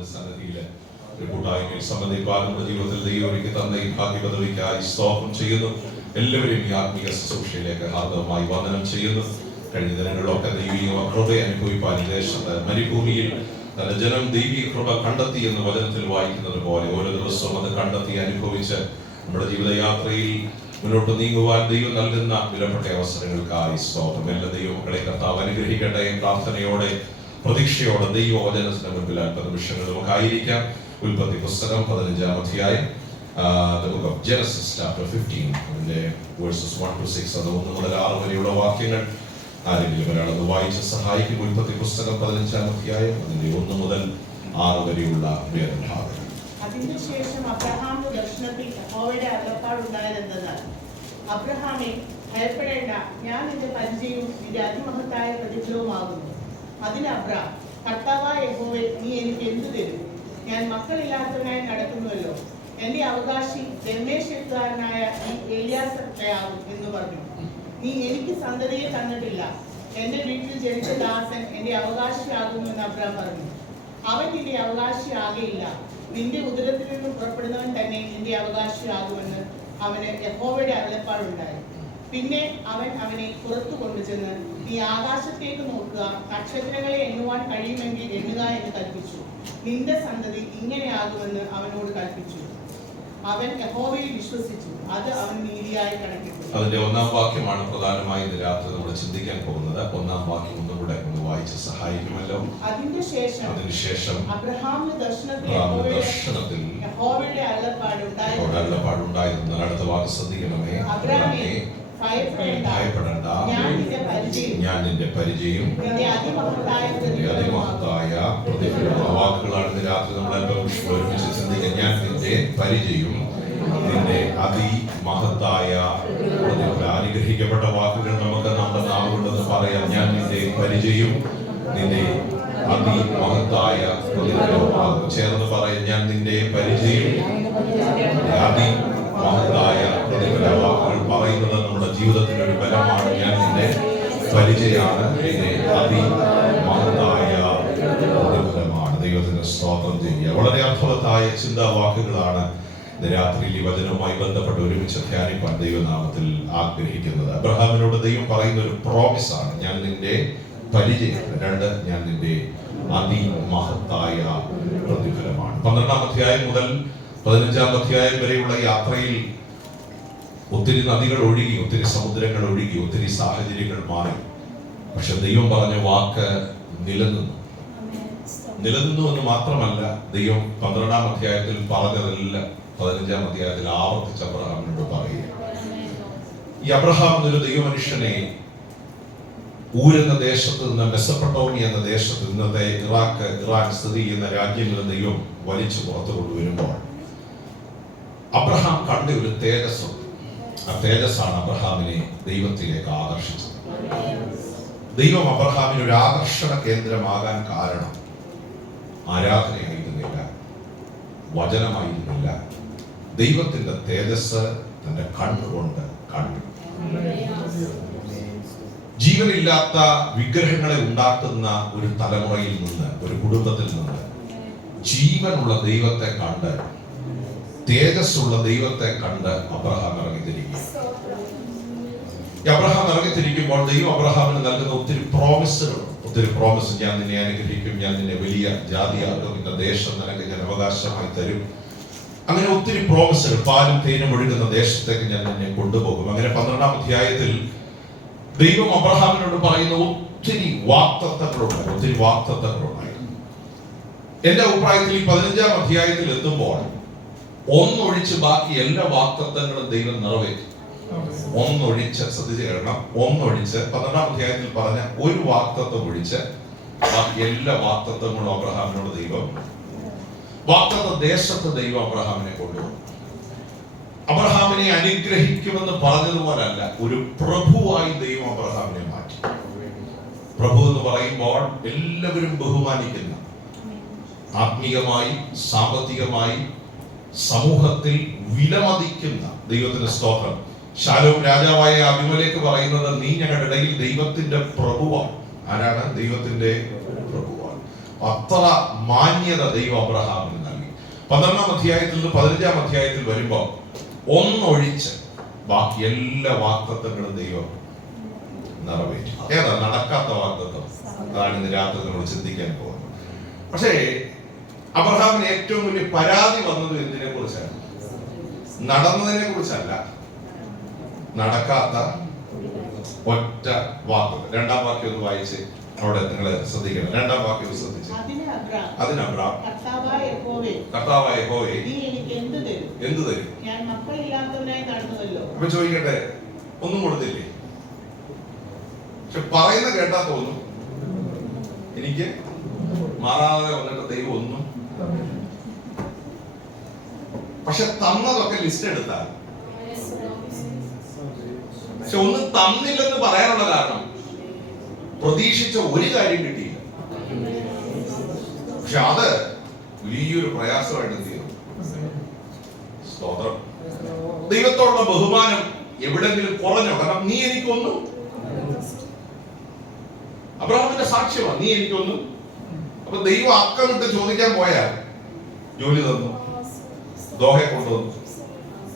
കർത്താവിന്റെ സന്നിധിയില് ഒരു കൂട്ടായ്മയിൽ സംബന്ധിപ്പാൻ നമ്മുടെ ജീവിതത്തിൽ ദൈവം ഒരുക്കി തന്ന ഈ ഭാഗ്യ പദവിക്കായി സ്തോത്രം ചെയ്യുന്നു. എല്ലാവരെയും ഈ ആത്മീയ ശുശ്രൂഷയിലേക്ക് ഹാർദവമായി വന്ദനം ചെയ്യുന്നു. കഴിഞ്ഞ ദിനങ്ങളിലൊക്കെ ദൈവീക കൃപ അനുഭവിപ്പാൻ ദേശത്ത് മരുഭൂമിയിൽ തന്റെ ജനം ദൈവീക കൃപ കണ്ടെത്തി എന്ന് വചനത്തിൽ വായിക്കുന്നത് പോലെ ഓരോ ദിവസവും അത് കണ്ടെത്തി അനുഭവിച്ച് നമ്മുടെ ജീവിതയാത്രയിൽ മുന്നോട്ട് നീങ്ങുവാൻ ദൈവം നൽകുന്ന വിലപ്പെട്ട അവസരങ്ങൾക്കായി സ്തോത്രം. എല്ലാ ദൈവമക്കളെ കർത്താവ് അനുഗ്രഹിക്കട്ടെ. പ്രാർത്ഥനയോടെ പ്രതീക്ഷയോടെ ദൈവവചനത്തിന് മുൻപിൽ അല്പ നിമിഷങ്ങൾ നമുക്കായിരിക്കാം. ഉൽപ്പത്തി പുസ്തകം 15-ാം അധ്യായം, the book of Genesis chapter 15 അതിന്റെ verses 1 to 6, അത് 1 മുതൽ 6 വരെയുള്ള വാക്യങ്ങൾ ആരെങ്കിലും ഒരാളത് വായിച്ച് സഹായിക്കും. ഉൽപ്പത്തി പുസ്തകം 15-ാം അധ്യായം അതിന്റെ 1 മുതൽ 6 വരെയുള്ള വേദഭാഗം. അതിന്റെ ശേഷം അബ്രഹാമിന്റെ ദർശനത്തിൽ യഹോവയുടെ അരുളപ്പാടുണ്ടായതെന്തെന്നാൽ, അബ്രഹാമേ, ഭയപ്പെടേണ്ട, ഞാൻ നിന്റെ പരിചയവും നിന്റെ അതിമഹത്തായ പ്രതിഫലവുമാകുന്നു. അതിന് അബ്രാം, കർത്താവായ യഹോവേ, നീ എനിക്ക് എന്തു തരും? ഞാൻ മക്കളില്ലാത്തവനായി നടക്കുന്നുവല്ലോ. എന്റെ അവകാശി ദമ്മേശ്വരക്കാരനായ ഈ എലിയാസയാകും എന്ന് പറഞ്ഞു. നീ എനിക്ക് സന്തതിയെ തന്നിട്ടില്ല. എന്റെ വീട്ടിൽ ജനിച്ച ദാസൻ എന്റെ അവകാശിയാകുമെന്ന് അബ്രാം പറഞ്ഞു. അവൻ നിന്റെ അവകാശിയാകയില്ല, നിന്റെ ഉദരത്തിൽ നിന്നും പുറപ്പെടുന്നവൻ തന്നെ നിന്റെ അവകാശിയാകുമെന്ന് അവന് യഹോവയുടെ അരുളപ്പാടുണ്ടായി. പിന്നെ അവൻ അവനെ പുറത്തു കൊണ്ടുചെന്ന്, നീ ആകാശത്തേക്ക് നോക്കുക, നക്ഷത്രങ്ങളെ എണ്ണുവാൻ കഴിയുമെങ്കിൽ എണ്ണുക എന്ന് കൽപ്പിച്ചു. നിന്റെ സന്തതി ഇങ്ങനെയാകുമെന്ന് അവനോട് കൽപ്പിച്ചു. അവൻ യഹോവയിൽ വിശ്വസിച്ചു, അത് അവൻ നീതിയായി കണക്കിട്ടു. അതിന്റെ 1-ാം വാക്യമാണ് പ്രധാനമായി ഇന്ന് രാത്രി നമ്മൾ ചിന്തിക്കാൻ പോകുന്നത്. 1-ാം വാക്യം ഒന്നുകൂടെ ഒന്ന് വായിച്ച് സഹായിക്കുമല്ലോ. അതിന്റെ ശേഷം അബ്രഹാമിന്റെ ദർശനത്തിൽ യഹോവയുടെ അരുളപ്പാടുണ്ടായിരുന്നു. അടുത്ത വാക്ക് ശ്രദ്ധിക്കണമേ. അബ്രഹാമേ, ഭയപ്പെടേണ്ട, ഞാൻ നിന്റെ പരിചയം നിന്റെ അതിമഹത്തായ പ്രതിഫലം. വാക്കുകളാണ് ഇന്ന് രാത്രി നമ്മൾ ഒരുമിച്ച് ചിന്തിക്കാൻ. ഞാൻ നിന്റെ പരിചയം നിന്റെ അതിമഹത്തായ പ്രതിഫലം. അനുഗ്രഹിക്കപ്പെട്ട വാക്കുകൾ നമുക്ക് നമ്മുടെ നാവുകൊണ്ടെന്ന് പറയാം. ഞാൻ നിന്റെ പരിചയം നിന്റെ അതിമഹത്തായ പ്രതിഫലമാകും. ചേർന്ന് പറയാം, ഞാൻ നിന്റെ പരിചയം അതിമഹത്തായ പ്രതിഫല. വാക്കുകൾ പറയുന്നത് നമ്മുടെ ജീവിതത്തിന്റെ ഒരു ബലമാണ്. ഞാൻ നിന്റെ പരിചയമാണ്, നിന്റെ അതിമഹത്തായ പ്രതിഫലമാണ്. ദൈവത്തിന് സ്തോത്രം ചെയ്യുക. വളരെ അർത്ഥവത്തായ ചിന്താവാക്കുകളാണ് രാത്രിയിൽ ഈ വചനവുമായി ബന്ധപ്പെട്ട് ഒരുമിച്ച് ധ്യാനിപ്പാൻ ദൈവനാമത്തിൽ ആഗ്രഹിക്കുന്നത്. അബ്രഹാമിനോട് ദൈവം പറയുന്ന ഒരു പ്രോമിസാണ്, ഞാൻ നിന്റെ പരിചയം. 2, ഞാൻ നിന്റെ അതിമഹത്തായ പ്രതിഫലമാണ്. 12-ാം അധ്യായം മുതൽ 15-ാം അധ്യായം വരെയുള്ള യാത്രയിൽ ഒത്തിരി നദികൾ ഒഴുകി, ഒത്തിരി സമുദ്രങ്ങൾ ഒഴുകി, ഒത്തിരി സാഹചര്യങ്ങൾ മാറി. പക്ഷെ ദൈവം പറഞ്ഞ വാക്ക് നിലനിന്നു എന്ന് മാത്രമല്ല, ദൈവം 12-ാം അധ്യായത്തിൽ പറഞ്ഞതെല്ലാം 15-ാം അധ്യായത്തിൽ ആവർത്തിച്ച് അബ്രഹാമിനോട് പറയുക. ഈ അബ്രഹാം എന്നൊരു ദൈവമനുഷ്യനെ ഊരെന്ന ദേശത്ത് നിന്ന്, മെസൊപ്പൊട്ടേമിയ എന്ന ദേശത്ത്, ഇന്നത്തെ ഇറാൻ സ്ഥിതി ചെയ്യുന്ന രാജ്യങ്ങളിൽ ദൈവം വലിച്ചു പുറത്തു കൊണ്ടുവരുമ്പോൾ അബ്രഹാം കണ്ട ഒരു തേജസ്സുണ്ട്. ആ തേജസ്സാണ് അബ്രഹാമിനെ ദൈവത്തിലേക്ക് ആകർഷിച്ചത്. ദൈവം അബ്രഹാമിന് ഒരു ആകർഷണ കേന്ദ്രമാകാൻ കാരണം ആരാധനയായിരുന്നില്ല, വചനമായിരുന്നില്ല, ദൈവത്തിന്റെ തേജസ് തന്റെ കണ്ണുകൊണ്ട് കണ്ടു. ജീവനില്ലാത്ത വിഗ്രഹങ്ങളെ ഉണ്ടാക്കുന്ന ഒരു തലമുറയിൽ നിന്ന്, ഒരു കുടുംബത്തിൽ നിന്ന് ജീവനുള്ള ദൈവത്തെ കണ്ട്, തേജസ്സുള്ള ദൈവത്തെ കണ്ട് അബ്രഹാം ഇറങ്ങിത്തിരിക്കുക. അബ്രഹാം ഇറങ്ങിത്തിരിക്കുമ്പോൾ ദൈവം അബ്രഹാമിന് നൽകുന്ന ഒത്തിരി പ്രോമിസുകൾ. ഞാൻ നിന്നെ അനുഗ്രഹിക്കും, ഞാൻ നിന്നെ വലിയ ജാതിയാക്കും, ഇന്ന ദേശം നിനക്ക് ഞാൻ അവകാശമായി തരും. അങ്ങനെ ഒത്തിരി പ്രോമിസുകൾ. പാലും തേനും ഒഴുകുന്ന ദേശത്തേക്ക് ഞാൻ നിന്നെ കൊണ്ടുപോകും. അങ്ങനെ 12-ാം അധ്യായത്തിൽ ദൈവം അബ്രഹാമിനോട് പറയുന്ന ഒത്തിരി വാഗ്ദത്തങ്ങളുണ്ടായിരുന്നു. എന്റെ അഭിപ്രായത്തിൽ ഈ 15-ാം അധ്യായത്തിൽ എത്തുമ്പോൾ ഒന്നൊഴിച്ച് ബാക്കി എല്ലാ വാഗ്ദത്തങ്ങളും ദൈവം നിറവേറ്റി. ഒന്നൊഴിച്ച്, ശ്രദ്ധിച്ച് കേൾക്കണം, ഒന്നൊഴിച്ച് 12-ാം അധ്യായത്തിൽ പറഞ്ഞ ഒരു വാഗ്ദത്തം ഒഴിച്ച് ബാക്കി എല്ലാ വാഗ്ദത്തങ്ങളും അബ്രഹാമിനോട് ദൈവം, വാഗ്ദത്ത ദേശത്ത് ദൈവം അബ്രഹാമിനെ കൊണ്ടുപോകും. അബ്രഹാമിനെ അനുഗ്രഹിക്കുമെന്ന് പറഞ്ഞതുപോലല്ല, ഒരു പ്രഭുവായി ദൈവം അബ്രഹാമിനെ മാറ്റി. പ്രഭു എന്ന് പറയുമ്പോൾ എല്ലാവരും ബഹുമാനിക്കുന്ന, ആത്മീയമായി, സാമ്പത്തികമായി, സമൂഹത്തിൽ വിലമതിക്കുന്ന ദൈവത്തിന്റെ സ്തോത്രം. ശാലോം രാജാവായ അബിമേലെക്ക് പറയുന്നത്, നീ ഞങ്ങളുടെ ഇടയിൽ ദൈവത്തിന്റെ പ്രഭുവാണ്. ആരാണ്? ദൈവത്തിന്റെ പ്രഭുവാണ്. അത്ര മാന്യത ദൈവം അബ്രഹാമിന് നൽകി. 12-ാം അധ്യായത്തിൽ നിന്ന് 15-ാം അധ്യായത്തിൽ വരുമ്പോൾ ഒന്നൊഴിച്ച് ബാക്കി എല്ലാ വാഗ്ദത്തങ്ങളും ദൈവം നിറവേറ്റി. ഏതാ നടക്കാത്ത വാഗ്ദത്തം? അതാണ് ഇന്ന് രാത്രി നമ്മൾ ചിന്തിക്കാൻ പോകുന്നത്. പക്ഷേ അബ്രഹാമിന് ഏറ്റവും വലിയ പരാതി വന്നത് എന്തിനെ കുറിച്ചാണ്? നടന്നതിനെ കുറിച്ചല്ല, നടക്കാത്ത ഒറ്റ വാക്ക്. 2-ാം വാക്യം ഒന്ന് വായിച്ച് അവിടെ നിങ്ങൾ ശ്രദ്ധിക്കണം. 2-ാം വാക്യം ശ്രദ്ധിച്ചു. അതിന് അബ്രഹാം കർത്താവായ യഹോവേ എന്തു തരും? അപ്പൊ ചോദിക്കട്ടെ, ഒന്നും കൊടുത്തില്ലേ? പക്ഷെ പറയുന്ന കേട്ടാ തോന്നും എനിക്ക് മാറാതെ വന്നിട്ട് ദൈവം ഒന്നും. പക്ഷെ തന്നതൊക്കെ ലിസ്റ്റ് എടുത്താൽ, പക്ഷെ ഒന്നും തന്നില്ലെന്ന് പറയാനുള്ള കാരണം പ്രതീക്ഷിച്ച ഒരു കാര്യം കിട്ടിയില്ല. പക്ഷെ അത് വലിയൊരു പ്രയാസമായിട്ട് തീരും. സ്തോത്രം. ദൈവത്തോടുള്ള ബഹുമാനം എവിടെങ്കിലും കുറഞ്ഞോ? കാരണം നീ എനിക്കൊന്നും. അബ്രഹാമിന്റെ സാക്ഷ്യമാണ്, നീ എനിക്കൊന്നും. അപ്പൊ ദൈവം അക്കമിട്ട് ചോദിക്കാൻ പോയാൽ ജോലി തന്നു, ദോഹയെ കൊണ്ടുവന്നു,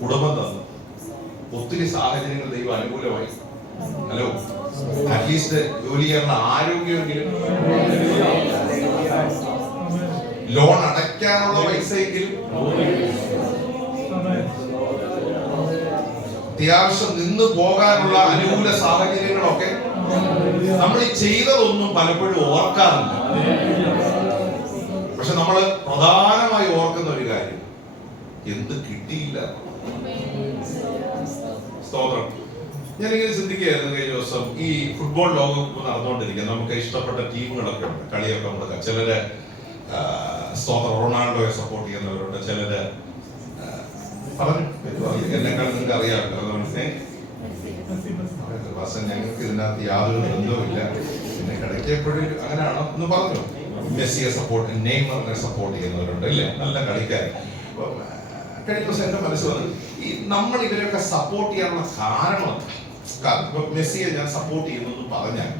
കുടുംബം തന്നു, ഒത്തിരി സാഹചര്യങ്ങൾ ദൈവം അനുകൂലമായി. ഹലോ, അറ്റ്ലീസ്റ്റ് ജോലി ചെയ്യാനുള്ള ആരോഗ്യമെങ്കിലും, ലോൺ അടയ്ക്കാനുള്ള പൈസയെങ്കിലും, അത്യാവശ്യം നിന്ന് പോകാനുള്ള അനുകൂല സാഹചര്യങ്ങളൊക്കെ നമ്മൾ ഈ ചെയ്തതൊന്നും പലപ്പോഴും ഓർക്കാറില്ല. പക്ഷെ നമ്മൾ പ്രധാനമായി ഓർക്കുന്ന ഒരു കാര്യം, എന്ത് കിട്ടിയില്ല. സ്തോത്രം. ഞാനിങ്ങനെ ചിന്തിക്കുകയായിരുന്നു കഴിഞ്ഞ ദിവസം, ഈ ഫുട്ബോൾ ലോകകപ്പ് നടന്നുകൊണ്ടിരിക്കുക, നമുക്ക് ഇഷ്ടപ്പെട്ട ടീമുകളൊക്കെ ഉണ്ട്, കളിയൊക്കെ ഉണ്ട്. ചിലര് സ്തോത്രം റൊണാൾഡോയെ സപ്പോർട്ട് ചെയ്യുന്നവരുണ്ട്, ചിലര് പറഞ്ഞു എന്നെക്കാൾ നിങ്ങൾക്ക് അറിയാമല്ലോ. ഞങ്ങൾക്ക് ഇതിനകത്ത് യാതൊരു ബന്ധവുമില്ല, പിന്നെ കിടക്കി എപ്പോഴും അങ്ങനെയാണോ എന്ന് പറഞ്ഞു. മെസ്സിയെ സപ്പോർട്ട്, നെയ്മറിനെ സപ്പോർട്ട് ചെയ്യുന്നവരുണ്ട്, ഇല്ലേ, നല്ല കളിക്കാർ. കഴിഞ്ഞ ദിവസം എന്റെ മനസ്സ് വന്നു, ഈ നമ്മൾ ഇവരെയൊക്കെ സപ്പോർട്ട് ചെയ്യാനുള്ള കാരണം, ഇപ്പൊ മെസ്സിയെ ഞാൻ സപ്പോർട്ട് ചെയ്യുന്നു പറഞ്ഞാൽ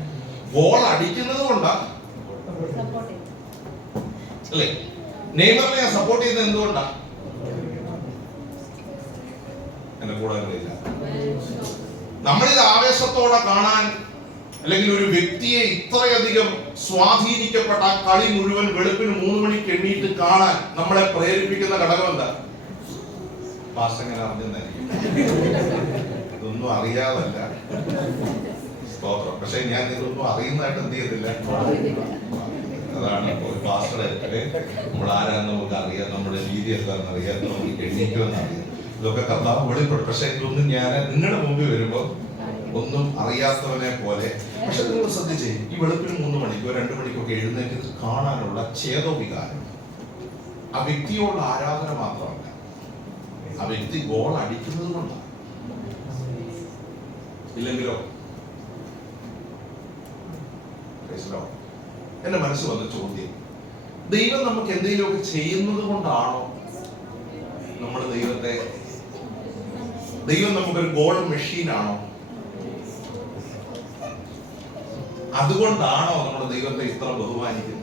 ഗോൾ അടിക്കുന്നത് കൊണ്ടാ, അല്ലേ? നെയ്മറിനെ ഞാൻ സപ്പോർട്ട് ചെയ്യുന്നത് എന്തുകൊണ്ടാ? എന്റെ കൂടെ ഇല്ല. നമ്മളിത് ആവേശത്തോടെ കാണാൻ, അല്ലെങ്കിൽ ഒരു വ്യക്തിയെ ഇത്രയധികം സ്വാധീനിക്കപ്പെട്ട ആ കളി മുഴുവൻ വെളുപ്പിന് 3 മണിക്ക് എണ്ണീറ്റ് കാണാൻ നമ്മളെ പ്രേരിപ്പിക്കുന്ന ഘടകം എന്താ? പാസ്റ്റങ്ങനെ അറിഞ്ഞെന്നായിരിക്കും, ഇതൊന്നും അറിയാതല്ല. സ്തോത്രം. പക്ഷെ ഞാൻ ഇതൊന്നും അറിയുന്നതായിട്ട് എന്ത് ചെയ്തില്ല. അതാണ് ഒരു പാസ്റ്ററെ നമ്മൾ ആരാന്ന് നമുക്ക് അറിയാം, നമ്മുടെ രീതി എന്താണെന്ന് അറിയാം, നമുക്ക് എണ്ണീക്കുമെന്ന് അറിയാം. ഇതൊക്കെ കർത്താവ് വെളിപ്പെടും. പക്ഷെ ഇതൊന്നും ഞാൻ നിങ്ങളുടെ മുമ്പിൽ വരുമ്പോ ഒന്നും അറിയാത്തവനെ പോലെ. പക്ഷെ നിങ്ങൾ ശ്രദ്ധിച്ചേ, ഈ വെളുപ്പിന് 3 മണിക്കോ 2 മണിക്കൊക്കെ എഴുന്നേറ്റ് കാണാനുള്ള ചേതോവികാരം ആ വ്യക്തിയോടുള്ള ആരാധന മാത്രമല്ല, ആ വ്യക്തി ഗോൾ അടിക്കുന്നത് കൊണ്ടാണ്. ഇല്ലെങ്കിലോ? എന്റെ മനസ്സ് വന്ന ചോദ്യം, ദൈവം നമുക്ക് എന്തെങ്കിലുമൊക്കെ ചെയ്യുന്നത് കൊണ്ടാണോ നമ്മൾ ദൈവം നമുക്കൊരു ഗോൾ മെഷീനാണോ? അതുകൊണ്ടാണോ നമ്മൾ ദൈവത്തെ ഇത്ര ബഹുമാനിക്കുന്നത്?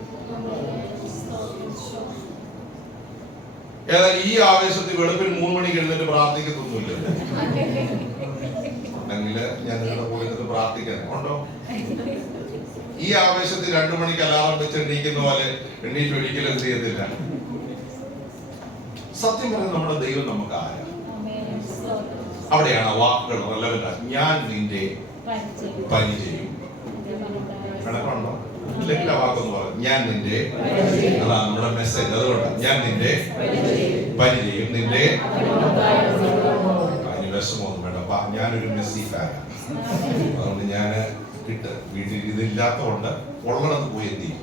ഏതായാലും ഈ ആവേശത്തിൽ വെളുപ്പിന് 3 മണിക്ക് എഴുന്നേറ്റ് പ്രാർത്ഥിക്കത്തൊന്നുമില്ല. ഉണ്ടെങ്കില് ഞാൻ നിങ്ങളുടെ കൂടെ ഇരുന്ന് പ്രാർത്ഥിക്കാൻ ഉണ്ടോ? ഈ ആവേശത്തിൽ 2 മണിക്ക് അലാറം വെച്ച് എണീക്കുന്ന പോലെ എണീറ്റ് ഒരിക്കലും എന്ത് ചെയ്യത്തില്ല. സത്യം പറഞ്ഞാൽ നമ്മുടെ ദൈവം നമുക്ക് ആരാ? അവിടെയാണ് വാക്കുകൾ റെലവന്റ്. ഞാൻ നിന്റെ പരിചയം. കണക്കുണ്ടോ? ഇല്ലെങ്കിൽ ആ വാക്കൊന്ന് പറഞ്ഞു, ഞാൻ നിന്റെ. അതാണ് നമ്മുടെ മെസ്സേജ്. അതുകൊണ്ട് ഞാൻ നിന്റെ പരിചയം, നിന്റെ വിഷമൊന്നും വേണ്ട. ഞാനൊരു മെസ്സി ഫാനാണ്, അതുകൊണ്ട് ഞാൻ വീട്ടിൽ ഇതില്ലാത്തതുകൊണ്ട് ഉള്ളിടത്ത് പോയി എന്ത് ചെയ്യും.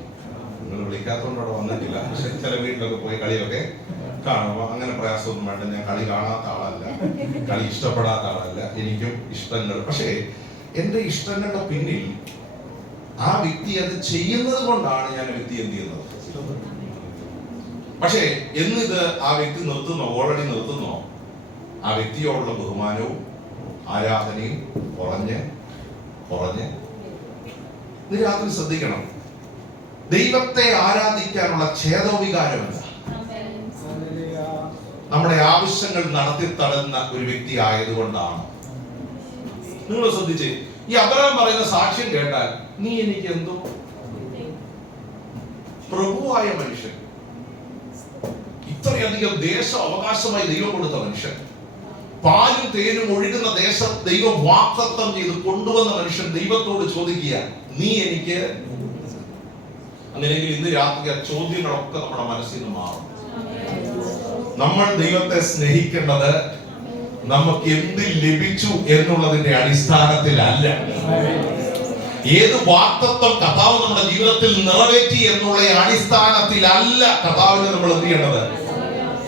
നിങ്ങൾ വിളിക്കാത്തതുകൊണ്ട് അവിടെ വന്നിട്ടില്ല. പക്ഷെ ചില വീട്ടിലൊക്കെ പോയി കളിയൊക്കെ കാണുമ്പോൾ അങ്ങനെ പ്രയാസമൊന്നും വേണ്ട. ഞാൻ കളി കാണാത്ത ആളല്ല, കളി ഇഷ്ടപ്പെടാത്ത ആളല്ല. എനിക്കും ഇഷ്ടങ്ങൾ. പക്ഷേ എന്റെ ഇഷ്ടങ്ങളുടെ പിന്നിൽ ആ വ്യക്തി അത് ചെയ്യുന്നത് കൊണ്ടാണ് ഞാൻ വ്യക്തി എന്ത് ചെയ്യുന്നത്. പക്ഷേ എന്നിത് ആ വ്യക്തി നിർത്തുന്നോ, ഓൾറെഡി നിർത്തുന്നോ, ആ വ്യക്തിയോടുള്ള ബഹുമാനവും ആരാധനയും കുറഞ്ഞ് നീ രാത്രി ശ്രദ്ധിക്കണം. ദൈവത്തെ ആരാധിക്കാനുള്ള ഛേദോവികാരമല്ല, നമ്മുടെ ആവശ്യങ്ങൾ നടത്തി തള്ളുന്ന ഒരു വ്യക്തി ആയതുകൊണ്ടാണ്. നിങ്ങൾ ശ്രദ്ധിച്ചേ, ഈ അബ്രഹാം പറയുന്ന സാക്ഷ്യം കേട്ടാൽ, നീ എനിക്ക് എന്തോ പ്രഭുവായ മനുഷ്യൻ, ഇത്രയധികം ദേശം അവകാശമായി ദൈവം കൊടുത്ത മനുഷ്യൻ, പാലും തേനും ഒഴുകുന്ന ദേശം ദൈവം വാഗ്ദത്തം ചെയ്ത് കൊണ്ടുവന്ന മനുഷ്യൻ ദൈവത്തോട് ചോദിക്കുക, നീ എനിക്ക്. അങ്ങനെയെങ്കിൽ ഇന്ന് രാത്രി ആ ചോദ്യങ്ങളൊക്കെ നമ്മുടെ മനസ്സിൽ നിന്ന് മാറും. നമ്മൾ ദൈവത്തെ സ്നേഹിക്കേണ്ടത് നമുക്ക് എന്ത് ലഭിച്ചു എന്നുള്ളതിന്റെ അടിസ്ഥാനത്തിലല്ല, ഏത് വാഗ്ദത്തം കർത്താവ് നമ്മുടെ ജീവിതത്തിൽ നിറവേറ്റി എന്നുള്ള അടിസ്ഥാനത്തിലല്ല കർത്താവിനെ നമ്മൾ എന്ത് ചെയ്യേണ്ടത്.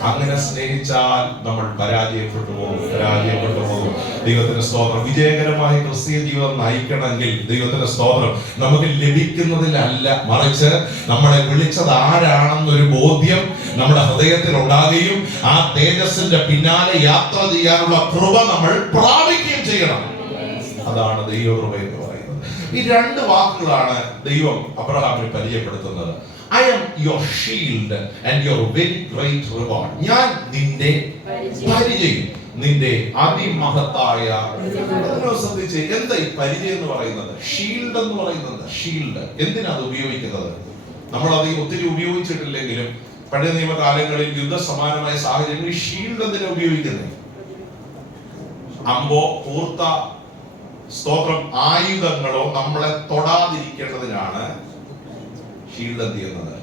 അങ്ങനെ സ്നേഹിച്ചാൽ നമ്മൾ പരാജയപ്പെട്ടു പോകും. ദൈവത്തിന്റെ സ്തോത്രം. വിജയകരമായ ക്രിസ്തീയ ജീവിതം നയിക്കണമെങ്കിൽ ദൈവത്തിന്റെ സ്തോത്രം നമുക്ക് ലഭിക്കുന്നതിലല്ല, മറിച്ച് നമ്മളെ വിളിച്ചത് ആരാണെന്നൊരു ബോധ്യം നമ്മുടെ ഹൃദയത്തിൽ ഉണ്ടാകുകയും ആ തേജസ്സിന്റെ പിന്നാലെ യാത്ര ചെയ്യാനുള്ള കൃപ നമ്മൾ പ്രാപിക്കുകയും ചെയ്യണം. അതാണ് ദൈവകൃപ എന്ന് പറയുന്നത്. ഈ രണ്ട് വാക്കുകളാണ് ദൈവം അബ്രഹാമിനെ പരിചയപ്പെടുത്തുന്നത്. I am your shield and your very great reward. ഞാൻ നിന്റെ പരിചയം, നിന്റെ അതിമഹത്തായ. ശ്രദ്ധിച്ച്, എന്താ ഈ പരിചയം എന്ന് പറയുന്നത്? ഷീൽഡ് എന്ന് പറയുന്നത്. ഷീൽഡ് എന്തിനാ അത് ഉപയോഗിക്കുന്നത്? നമ്മൾ അത് ഒത്തിരി ഉപയോഗിച്ചിട്ടില്ലെങ്കിലും പഴയ നിയമകാലങ്ങളിൽ യുദ്ധസമാനമായ സാഹചര്യങ്ങളിൽ ഷീൽഡ് എന്തിനാ ഉപയോഗിക്കുന്നത്? അമ്പോ കൂർത്ത സ്തോത്രം ആയുധങ്ങളോ നമ്മളെ തൊടാതിരിക്കേണ്ടതിനാണ് ഷീൽഡ് എന്ത് ചെയ്യുന്നത്.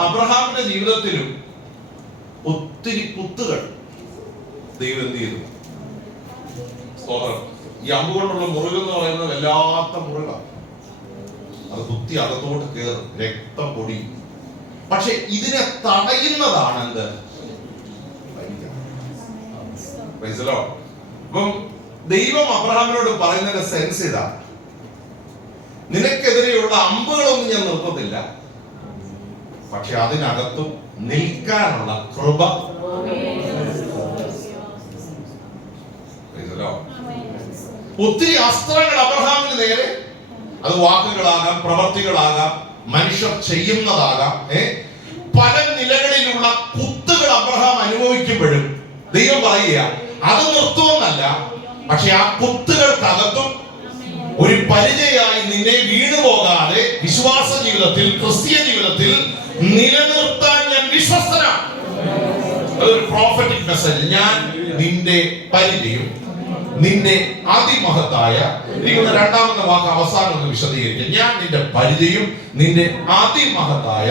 അബ്രഹാമിന്റെ ജീവിതത്തിലും ഒത്തിരി കുത്തുകൾ ദൈവം എന്ത് ചെയ്തു. സ്തോത്രം. ഈ അമ്പ് കൊണ്ടുള്ള മുറിവ് എന്ന് പറയുന്നത് വല്ലാത്ത മുറിവാണ്. അത് കുത്തി അകത്തോട്ട് കയറും, രക്തം പൊടിയും. പക്ഷെ ഇതിനെ തടയുന്നതാണ് എന്ത്? അപ്പം ദൈവം അബ്രഹാമിനോട് പറയുന്നതിന്റെ സെൻസ് ഇതാ, നിനക്കെതിരെയുള്ള അമ്പുകളൊന്നും ഞാൻ നിർത്തത്തില്ല, പക്ഷെ അതിനകത്തും നിൽക്കാനുള്ള കൃപ. ഒത്തിരി അസ്ത്രങ്ങൾ അബ്രഹാമിന് നേരെ, അത് വാക്കുകളാകാം, പ്രവർത്തികളാകാം, മനുഷ്യർ ചെയ്യുന്നതാകാം, പല നിലകളിലുള്ള കുത്തുകൾ അബ്രഹാം അനുഭവിക്കുമ്പോഴും ദൈവം പറയുക അത് നിർത്തുമെന്നല്ല, പക്ഷെ ആ കുത്തുകൾക്കകത്തും ഒരു പരിചയമായി നിന്നെ വീണുപോകാതെ വിശ്വാസ ജീവിതത്തിൽ, ക്രിസ്തീയ ജീവിതത്തിൽ നിലനിർത്താൻ ഞാൻ വിശ്വസ്തനാണ്. അതൊരു പ്രോഫറ്റിക് മെസ്സേജ്. ഞാൻ നിന്റെ പരിചയം, നിന്റെ അതിമഹത്തായ. രണ്ടാമത്തെ വാക്ക് അവസാനം ഒന്ന് വിശദീകരിക്കാം. ഞാൻ നിന്റെ പരിചയം, നിന്റെ അതിമഹത്തായ.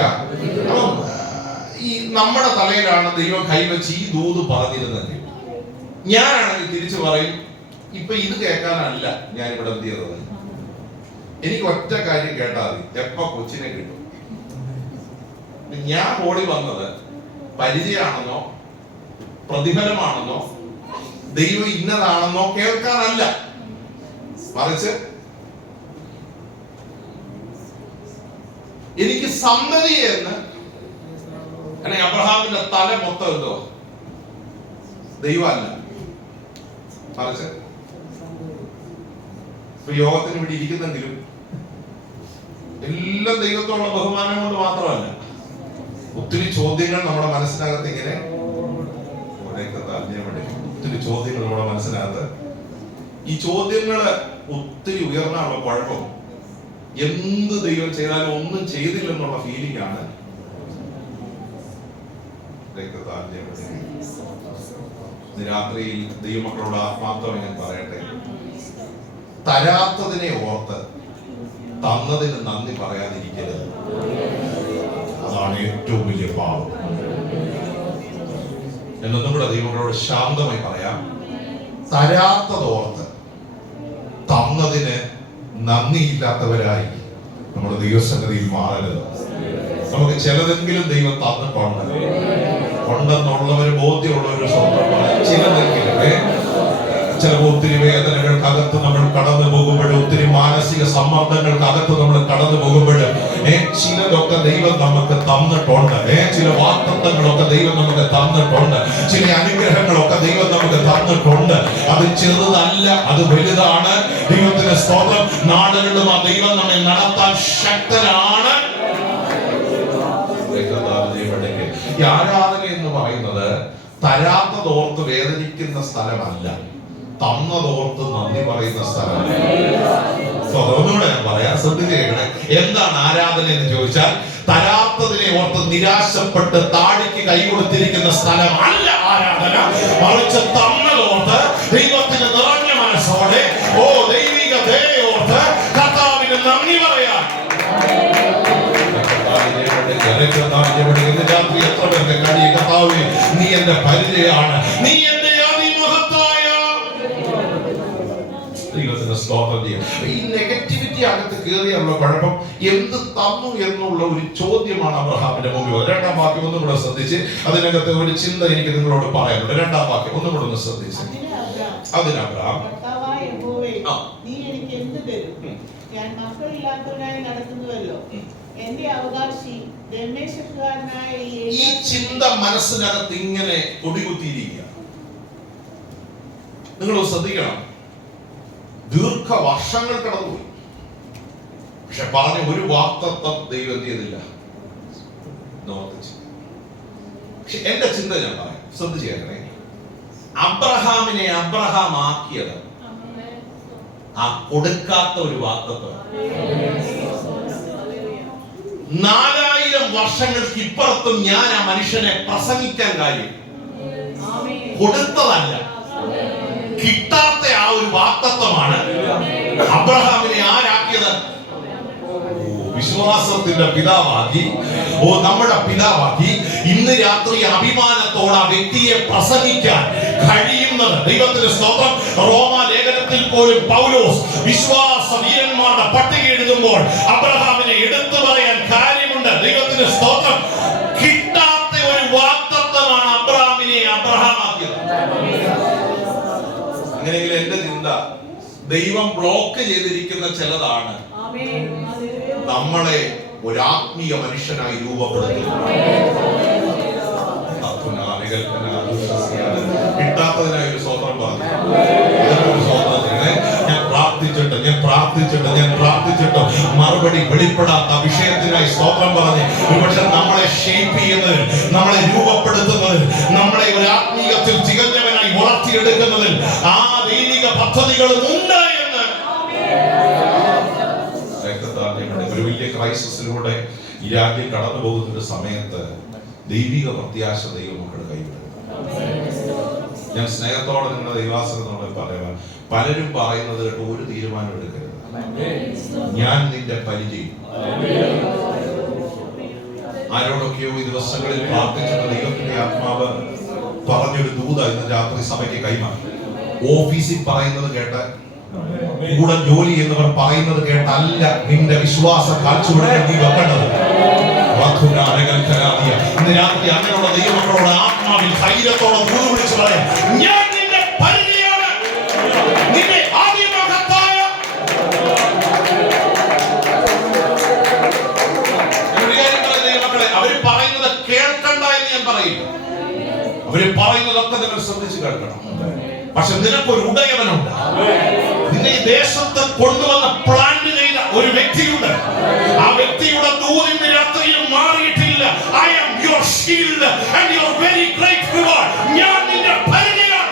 ഈ നമ്മുടെ തലയിലാണ് ദൈവം കൈവച്ച് ഈ ദൂത് പറഞ്ഞിരുന്നത്. ഞാനാണെങ്കിൽ തിരിച്ചു പറയും, ഇപ്പൊ ഇത് കേൾക്കാനല്ല ഞാൻ ഇവിടെ എന്ത് ചെയ്തത്. എനിക്ക് ഒറ്റ കാര്യം കേട്ടാൽ മതി, എപ്പ കൊച്ചിനെ കിട്ടും. ഞാൻ ഓടി വന്നത് പരിചയമാണെന്നോ പ്രതിഫലമാണെന്നോ ദൈവം ഇന്നതാണെന്നോ കേൾക്കാനല്ല, മറിച്ച് എനിക്ക് സന്തതി എന്ന്. അല്ലെങ്കിൽ അബ്രഹാമിന്റെ തല മൊത്തം എന്തോ ദൈവമല്ല, മറിച്ച് യോഗത്തിന് ഇവിടെ ഇരിക്കുന്നെങ്കിലും എല്ലാം ദൈവത്തോടുള്ള ബഹുമാനം കൊണ്ട് മാത്രമല്ല, ഒത്തിരി ചോദ്യങ്ങൾ നമ്മുടെ മനസ്സിനകത്ത് ഇങ്ങനെ ഒത്തിരി ചോദ്യങ്ങൾ നമ്മുടെ മനസ്സിനകത്ത്. ഈ ചോദ്യങ്ങള് ഒത്തിരി ഉയർന്നുള്ള കുഴപ്പം എന്ത് ദൈവം ചെയ്താലും ഒന്നും ചെയ്തില്ലെന്നുള്ള ഫീലിംഗ് ആണ്. രാത്രിയിൽ ദൈവമക്കളോട് ആത്മാർത്ഥമായി ഞാൻ പറയട്ടെ, തരാത്തതിനെ ഓർത്ത് തന്നതിന് നന്ദി പറയാതിരിക്കരുത്. അതാണ് ഏറ്റവും വലിയ പാപം. എന്നൊന്നും കൂടെ ദൈവങ്ങളോട് ശാന്തമായി പറയാം, തരാത്തതോർത്ത് തന്നതിന് നന്ദിയില്ലാത്തവരായി നമ്മുടെ ദൈവസന്നിധിയിൽ മാറരുത്. നമുക്ക് ചിലതെങ്കിലും ദൈവം തന്നിട്ടുണ്ട്, ഉണ്ടെന്നുള്ളവര് ബോധ്യമുള്ളവര് സ്വന്തമാണ്. ചിലതെങ്കിലും ചിലപ്പോൾ ഒത്തിരി വേദനകൾക്കകത്ത് നമ്മൾ കടന്നു പോകുമ്പോഴും, ഒത്തിരി മാനസിക സമ്മർദ്ദങ്ങൾക്കകത്ത് നമ്മൾ കടന്നു പോകുമ്പോഴും ചിലതൊക്കെ ദൈവം നമുക്ക് തന്നിട്ടുണ്ട്. ചില വാഗ്ദത്തങ്ങളൊക്കെ ദൈവം നമുക്ക് തന്നിട്ടുണ്ട്. ചില അനുഗ്രഹങ്ങളൊക്കെ ദൈവം നമുക്ക് തന്നിട്ടുണ്ട്. അത് ചെറുതല്ല, അത് വലുതാണ്. ദൈവത്തിന്റെ സ്തോത്രം. നാടുകളിലും ആ ദൈവം നമ്മെ നടത്താൻ ശക്തനാണ്. ഈ ആരാധന എന്ന് പറയുന്നത് തരാത്തതോർത്ത് വേദനിക്കുന്ന സ്ഥലമല്ല, തന്നതോർത്ത് നന്ദി പറയുന്ന സ്ഥലമല്ല. ഒന്നുകൂടെ ഞാൻ പറയാം, ശ്രദ്ധിച്ച് കേൾക്കണേ. എന്താണ് ആരാധന എന്ന് ചോദിച്ചാൽ, തരാത്തതിനെ ഓർത്ത് നിരാശപ്പെട്ട് താടിക്ക് കൈ കൊടുത്തിരിക്കുന്ന സ്ഥലമല്ല ആരാധന. മറിച്ച് തന്നതോർത്ത് ദൈവത്തിന് നിറഞ്ഞ മനസ്സോടെ ദൈവിക ദയോർത്ത് കർത്താവിന് നന്ദി പറയാൻ. രാത്രി എത്ര പേർക്ക് കഴിയും, കർത്താവേ നീ എന്റെ പരിചയമാണ്, നീ എന്റെ അതിമഹത്തായ ദൈവത്തിന്റെ സ്തോത്രം ചെയ്യാം. ഈ നെഗറ്റിവിറ്റി അകത്ത് കയറിയുള്ള കുഴപ്പം എന്ത് തന്നു എന്നുള്ള ഒരു ചോദ്യമാണ് അബ്രഹാമിന്റെ മുമ്പിൽ. രണ്ടാം വാക്യം ഒന്നും കൂടെ ശ്രദ്ധിച്ച്, അതിനകത്ത് ഒരു ചിന്ത എനിക്ക് നിങ്ങളോട് പറയാനുണ്ട്. രണ്ടാം വാക്യം ഒന്നും കൂടെ ഒന്ന് ശ്രദ്ധിച്ച്. അതിന് അബ്രഹാം, നീ എനിക്ക് എന്ത് തരും? ഞാൻ മക്കളില്ലാത്തവനായി നടക്കുന്നുവല്ലോ, എന്റെ അവകാശി ദമ്മേശക്കാരനായ ഈ ചിന്ത മനസ്സിനകത്ത് ഇങ്ങനെ കൊടികുത്തിയിരിക്കുക. നിങ്ങൾ ശ്രദ്ധിക്കണം. ദീർഘ വർഷങ്ങൾ കടന്നുപോയി, പക്ഷെ പറഞ്ഞ ഒരു വാക്തത്വം ദൈവം എന്ത് ചെയ്തില്ല, പക്ഷെ എന്റെ ചിന്ത ഞാൻ പറയാം, ശ്രദ്ധിച്ചു കേൾക്കണേ. അബ്രഹാമിനെ അബ്രഹാം ആക്കിയത് ആ കൊടുക്കാത്ത ഒരു വാക്തത്വം. 4000 വർഷങ്ങൾക്ക് ഇപ്പുറത്തും ഞാൻ ആ മനുഷ്യനെ പ്രസംഗിക്കാൻ കാര്യം കൊടുത്തതല്ല, കിട്ടാത്ത ആ ഒരു വാക്തത്വമാണ് അബ്രഹാമിനെ ആരാക്കിയത്, വിശ്വാസത്തിന്റെ പിതാവാക്കി, നമ്മുടെ പിതാവാക്കി. ഇന്ന് രാത്രി അഭിമാനത്തോടെ ആ വ്യക്തിയെ പ്രസംഗിക്കാൻ കഴിയുന്നത് ദൈവത്തിന്റെ സ്തോത്രം. റോമാ ലേഖനത്തിൽ പോലും പൗലോസ് വിശ്വാസ വീരന്മാരുടെ പട്ടിക എഴുതുമ്പോൾ അബ്രഹാമിനെ എടുത്തു പറയാൻ കാര്യമുണ്ട്. ദൈവത്തിന്റെ സ്തോത്രം. കിട്ടാത്ത ഒരു വാക്തത്വമാണ് അബ്രഹാമിനെ അബ്രഹാമാക്കിയത്. അങ്ങനെയെങ്കിൽ എന്റെ ചിന്ത, ദൈവം ബ്ലോക്ക് ചെയ്തിരിക്കുന്ന ചിലതാണ് നമ്മളെ ഒരു ആത്മീയ മനുഷ്യനായി രൂപപ്പെടുത്തുന്നത്. കിട്ടാത്തതിനായി ഒരു സ്വതന്ത്രം പറഞ്ഞു. ഞാൻ പ്രാർത്ഥിച്ചിട്ട് മറുപടി വെളിപ്പെടാത്ത വിഷയത്തിനായി സ്തോത്രം പറഞ്ഞ് ഒരുപക്ഷെ നമ്മളെ ഷേപ്പ് ചെയ്യുന്നതിൽ, നമ്മളെ രൂപപ്പെടുത്തുന്നതിൽ, നമ്മളെ ഒരു ആത്മീയത്തിൽ തികഞ്ഞവനായി വളർത്തിയെടുക്കുന്നതിൽ ആ ദൈവിക പദ്ധതികളും ഉണ്ട് എന്ന് ഒരു വലിയ ക്രൈസിസിലൂടെ ഈ രാജ്യം കടന്നു പോകുന്ന ഒരു സമയത്ത് ദൈവിക പ്രത്യാശ ദൈവമക്കളുടെ കൈവിടുക. ഞാൻ സ്നേഹത്തോടെ നിങ്ങളുടെ ദൈവാസനത്തോടെ പറയാം, പലരും പറയുന്നത് കേട്ട് ഒരു തീരുമാനം എടുക്കരുത്. ഞാൻ നിന്റെ പരിചയം. ആരോടൊക്കെയോ ഈ ദിവസങ്ങളിൽ പ്രാർത്ഥിച്ചിട്ട് ദൈവത്തിന്റെ ആത്മാവ് പറഞ്ഞൊരു ദൂത ഇന്ന് രാത്രി സഭയ്ക്ക് കൈമാറി. ഓഫീസിൽ പറയുന്നത് കേട്ട്, കൂടെ ജോലി ചെയ്യുന്നവർ പറയുന്നത് കേട്ടല്ല നിന്റെ വിശ്വാസ കാഴ്ചവെടുക്കാൻ നീ വെക്കേണ്ടത്. ഇന്ന് രാത്രി അങ്ങനെയുള്ള ദൈവങ്ങളോട് ആത്മാവിൽ ധൈര്യത്തോടെ ദൂത് വിളിച്ചു പറയാം, ഞാൻ നിന്റെ പരിചയമാണ്, നിന്റെ അതിമഹത്തായ. ദൈവമക്കളെ, അവര് പറയുന്നത് കേൾക്കണ്ട എന്ന് ഞാൻ പറയില്ല. അവര് പറയുന്നതൊക്കെ നിങ്ങൾ ശ്രദ്ധിച്ചു കേൾക്കണം. പക്ഷെ നിനക്കൊരു ഉടയവനുണ്ട്. നിന്നെ ഈ ദേശത്ത് കൊണ്ടുവന്ന പ്ലാൻ ചെയ്ത ഒരു വ്യക്തിയുണ്ട്. ആ വ്യക്തിയുടെ ദൂത് ഇന്ന് രാത്രിയിലും മാറിയിട്ടില്ല. I am your shield and your very great reward. ഞാൻ നിന്റെ പരിചയമാണ്.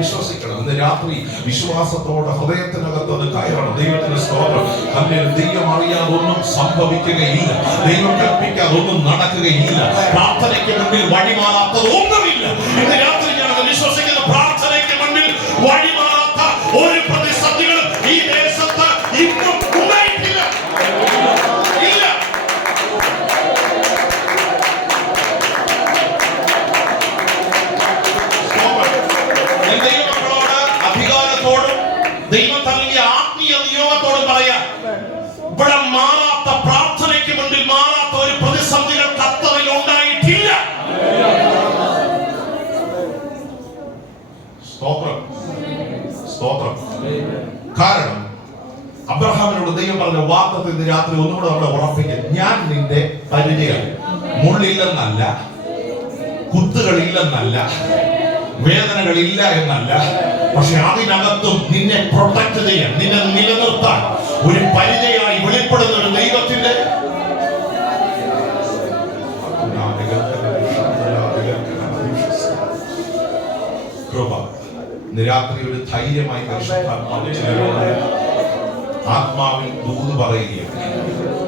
വിശ്വസിക്കണം. ഇന്ന് രാത്രി വിശ്വാസത്തോടെ ഹൃദയത്തിനകത്ത് അത് കയറണം. ദൈവത്തിന്റെ സ്തോത്രം. ദൈവം അറിയാതെ ഒന്നും സംഭവിക്കുകയില്ല. ദൈവം കൽപ്പിക്കാതെ ഒന്നും നടക്കുകയില്ല. പ്രാർത്ഥനയ്ക്ക് മുന്നിൽ വഴിമാറാത്തത് ഒന്നുമില്ല. ഇന്ന് രാത്രി ഞാനത് വിശ്വസിക്കുന്ന, പ്രാർത്ഥനയ്ക്ക് മുന്നിൽ വഴിമാറാത്ത ഒരു പ്രതിസന്ധികളും ഈ ദേശത്ത് ഇന്നും ഉണ്ടായിട്ടില്ല. ഇല്ല. ദൈവമക്കളോട് അധികാരത്തോടും ദൈവം നൽകിയ ആത്മീയ നിയോഗത്തോടും പറയാം, ഇവിടെ മാറാത്ത, പ്രാർത്ഥനയ്ക്ക് മുന്നിൽ മാറാത്ത ഒരു പ്രതിസന്ധികൾ ഖത്തറിൽ ഉണ്ടായിട്ടില്ല. സ്തോത്രം, സ്തോത്രം. കാരണം അബ്രഹാമിനോട് ദൈവം പറഞ്ഞ വാഗ്ദത്തം ഇന്ന് രാത്രി ഒന്നുകൂടെ നമ്മളെ ഉറപ്പിക്കും. ഞാൻ നിന്റെ പരിചയം. മുള്ളില്ലെന്നല്ല, കുത്തുകളില്ലെന്നല്ല, വേദനകളില്ല എന്നല്ല, പക്ഷെ അതിനകത്തും നിന്നെ പ്രൊട്ടക്ട് ചെയ്യാൻ, നിന്നെ നിലനിർത്താൻ ഒരു പരിചയമായി വെളിപ്പെടുന്ന ഒരു ദൈവത്തിന്റെ രാത്രി ഒരു ധൈര്യമായി പരിശുദ്ധാത്മാവ് ചിലരോട് ആത്മാവിൽ ദൂത് പറയുകയാണ്.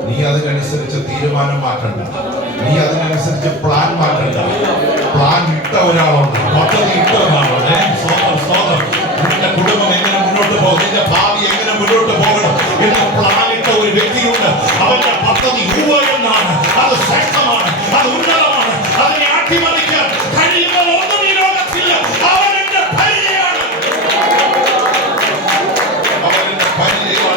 നീ അതിനനുസരിച്ച് തീരുമാനം മാറ്റണ്ട, നീ അതിനനുസരിച്ച് പ്ലാൻ മാറ്റണ്ട. പ്ലാൻ ഇട്ട ഒരാളുണ്ട്, പദ്ധതി ഇട്ട ഒരാളുണ്ട്. നിന്റെ കുടുംബം എങ്ങനെ മുന്നോട്ട് പോകും, നിന്റെ ഭാവി എങ്ങനെ മുന്നോട്ട് പോകണം എന്ന് പ്ലാൻ ഇട്ട ഒരു വ്യക്തിയുണ്ട്. അവന്റെ പദ്ധതി എന്നാണ്, അത് ശ്രേഷ്ഠമാണ്, അത് ഉന്നതമാണ്. അതിനെ അട്ടിമറിക്കാൻ കഴിയുന്നതൊന്നും ഈ ലോകത്തില്ല. അവൻ എന്റെ പരിചയമാണ്, അവൻ എന്റെ പരിചയമാണ്.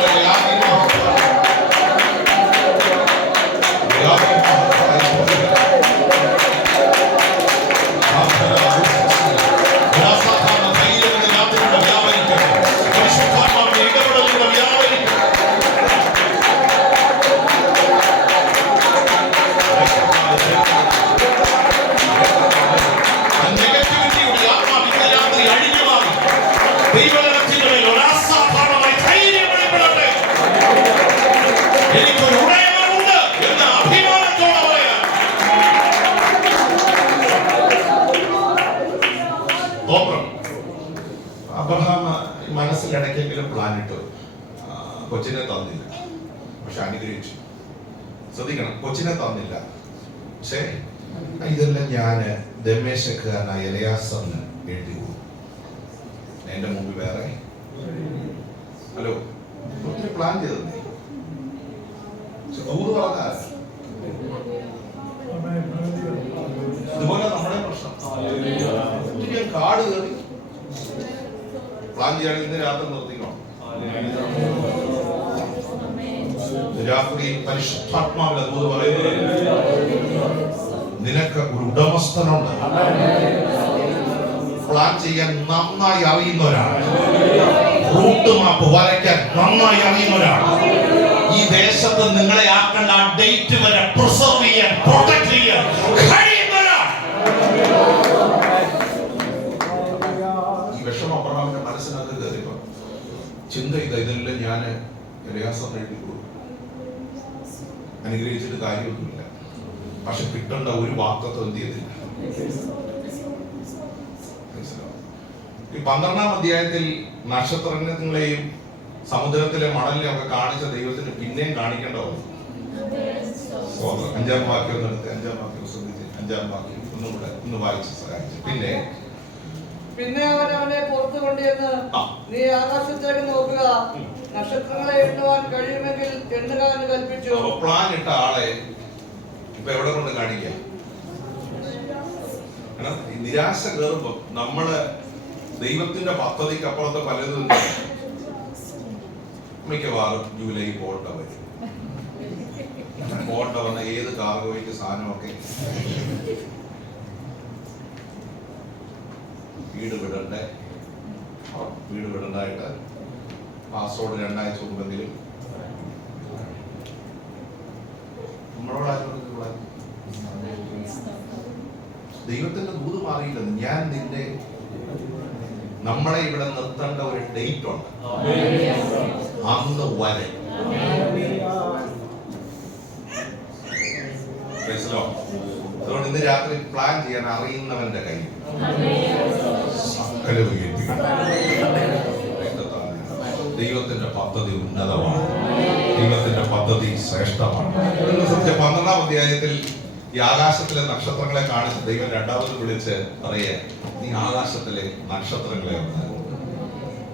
അബ്രഹാം മനസ്സിൽ ഇടയ്ക്കെങ്കിലും പ്ലാൻ ഇട്ടു. കൊച്ചിനെ തന്നില്ല, പക്ഷെ അനുഗ്രഹിച്ചു. ശ്രദ്ധിക്കണം, കൊച്ചിനെ തന്നില്ല, പക്ഷേ ഇതെല്ലാം ഞാന് ദമ്മേശക്കാരനായ എലയാസറിന് എഴുതി കൊടുക്കും. എന്റെ മുമ്പിൽ വേറെ ഹലോ ഒത്തിരി പ്ലാൻ ചെയ്തേ. ഇതുപോലെ നമ്മുടെ പ്രശ്നം ഒത്തിരി കാട് കയറി പ്ലാൻ ചെയ്യാൻ ഇന്ന് രാത്രി നിർത്തിക്കണം. രാത്രി പരിശുദ്ധാത്മാവിൽ അതുപോലെ പറയുന്നത് നിനക്ക് ഒരു ഉടമസ്ഥനുണ്ട്, പ്ലാൻ ചെയ്യാൻ നന്നായി അറിയുന്ന ഒരാൾ, റൂട്ട് മാപ്പ് വരയ്ക്കാൻ നന്നായി അറിയുന്ന ഒരാൾ, ഈ ദേശത്ത് നിങ്ങളെ ആക്കേണ്ട ആ ഡേറ്റ് വരെ പ്രിസർവ് ചെയ്യാൻ, പ്രൊട്ടക്ട് ചെയ്യാൻ കഴിയുന്ന ഒരാൾ. ഈ വിഷമം അബ്രഹാമിന്റെ മനസ്സിനകത്ത് കയറിയപ്പോ ചിന്ത ഇതെല്ലാം ഞാൻ എലയാസറിന് എഴുതി കൊടുക്കും. അനുഗ്രഹിച്ചിട്ട് കാര്യമൊന്നുമില്ല, പക്ഷെ കിട്ടേണ്ട ഒരു വാക്തത്വം എന്ത് ചെയ്തില്ല. ഈ 12-ാം അധ്യായത്തിൽ നക്ഷത്രങ്ങളെയും സമുദ്രത്തിലെ മണലിനെ ഒക്കെ കാണിച്ച ദൈവത്തിന് പിന്നെയും കാണിക്കേണ്ട വന്നു. 5-ാം വാക്യം നിർത്തി, 5-ാം വാക്യം ശ്രദ്ധിച്ച്, 5-ാം വാക്യം ഒന്നുകൂടെ ഒന്ന് വായിച്ച് സഹായിച്ചു. പിന്നെ അവൻ അവനെ പുറത്തു കൊണ്ടുവന്ന് നീ ആകാശത്തേക്ക് നോക്കുക, നക്ഷത്രങ്ങളെ എണ്ണുവാൻ കഴിയുമെങ്കിൽ എണ്ണുക എന്ന് കൽപ്പിച്ചു. പ്ലാൻ ഇട്ട ആളെ ഇപ്പൊ എവിടെ കൊണ്ട് കാണിക്കാം? നിരാശ കയറുമ്പോ നമ്മള് ദൈവത്തിന്റെ പദ്ധതിക്ക് അപ്പുറത്ത് പലതും മിക്കവാറും ജൂലൈ പോണ്ട വരും. പോണ്ട വന്ന ഏത് കാർഗോയ്ക്ക് സാധനമൊക്കെ വീട് വിടണ്ടായിട്ട് പാസ്പോർട്ട് 2 ആഴ്ച മുമ്പെങ്കിലും ദൈവത്തിന്റെ ദൂത് മാറിയില്ലെന്ന്. ഞാൻ നിന്റെ നമ്മളെ ഇവിടെ നിർത്തേണ്ട ഒരു ഡേറ്റ് ഉണ്ട്, അന്ന് വരെ. അതുകൊണ്ട് ഇന്ന് രാത്രി പ്ലാൻ ചെയ്യാൻ അറിയുന്നവന്റെ കയ്യിൽ ദൈവത്തിന്റെ പദ്ധതി ഉന്നതമാണ്, ദൈവത്തിന്റെ പദ്ധതി ശ്രേഷ്ഠമാണ്. 12-ാം അധ്യായത്തിൽ ഈ ആകാശത്തിലെ നക്ഷത്രങ്ങളെ കാണിച്ച് ദൈവം രണ്ടാമത് വിളിച്ച് പറയേ, നീ ആകാശത്തിലെ നക്ഷത്രങ്ങളെ ഒന്ന്.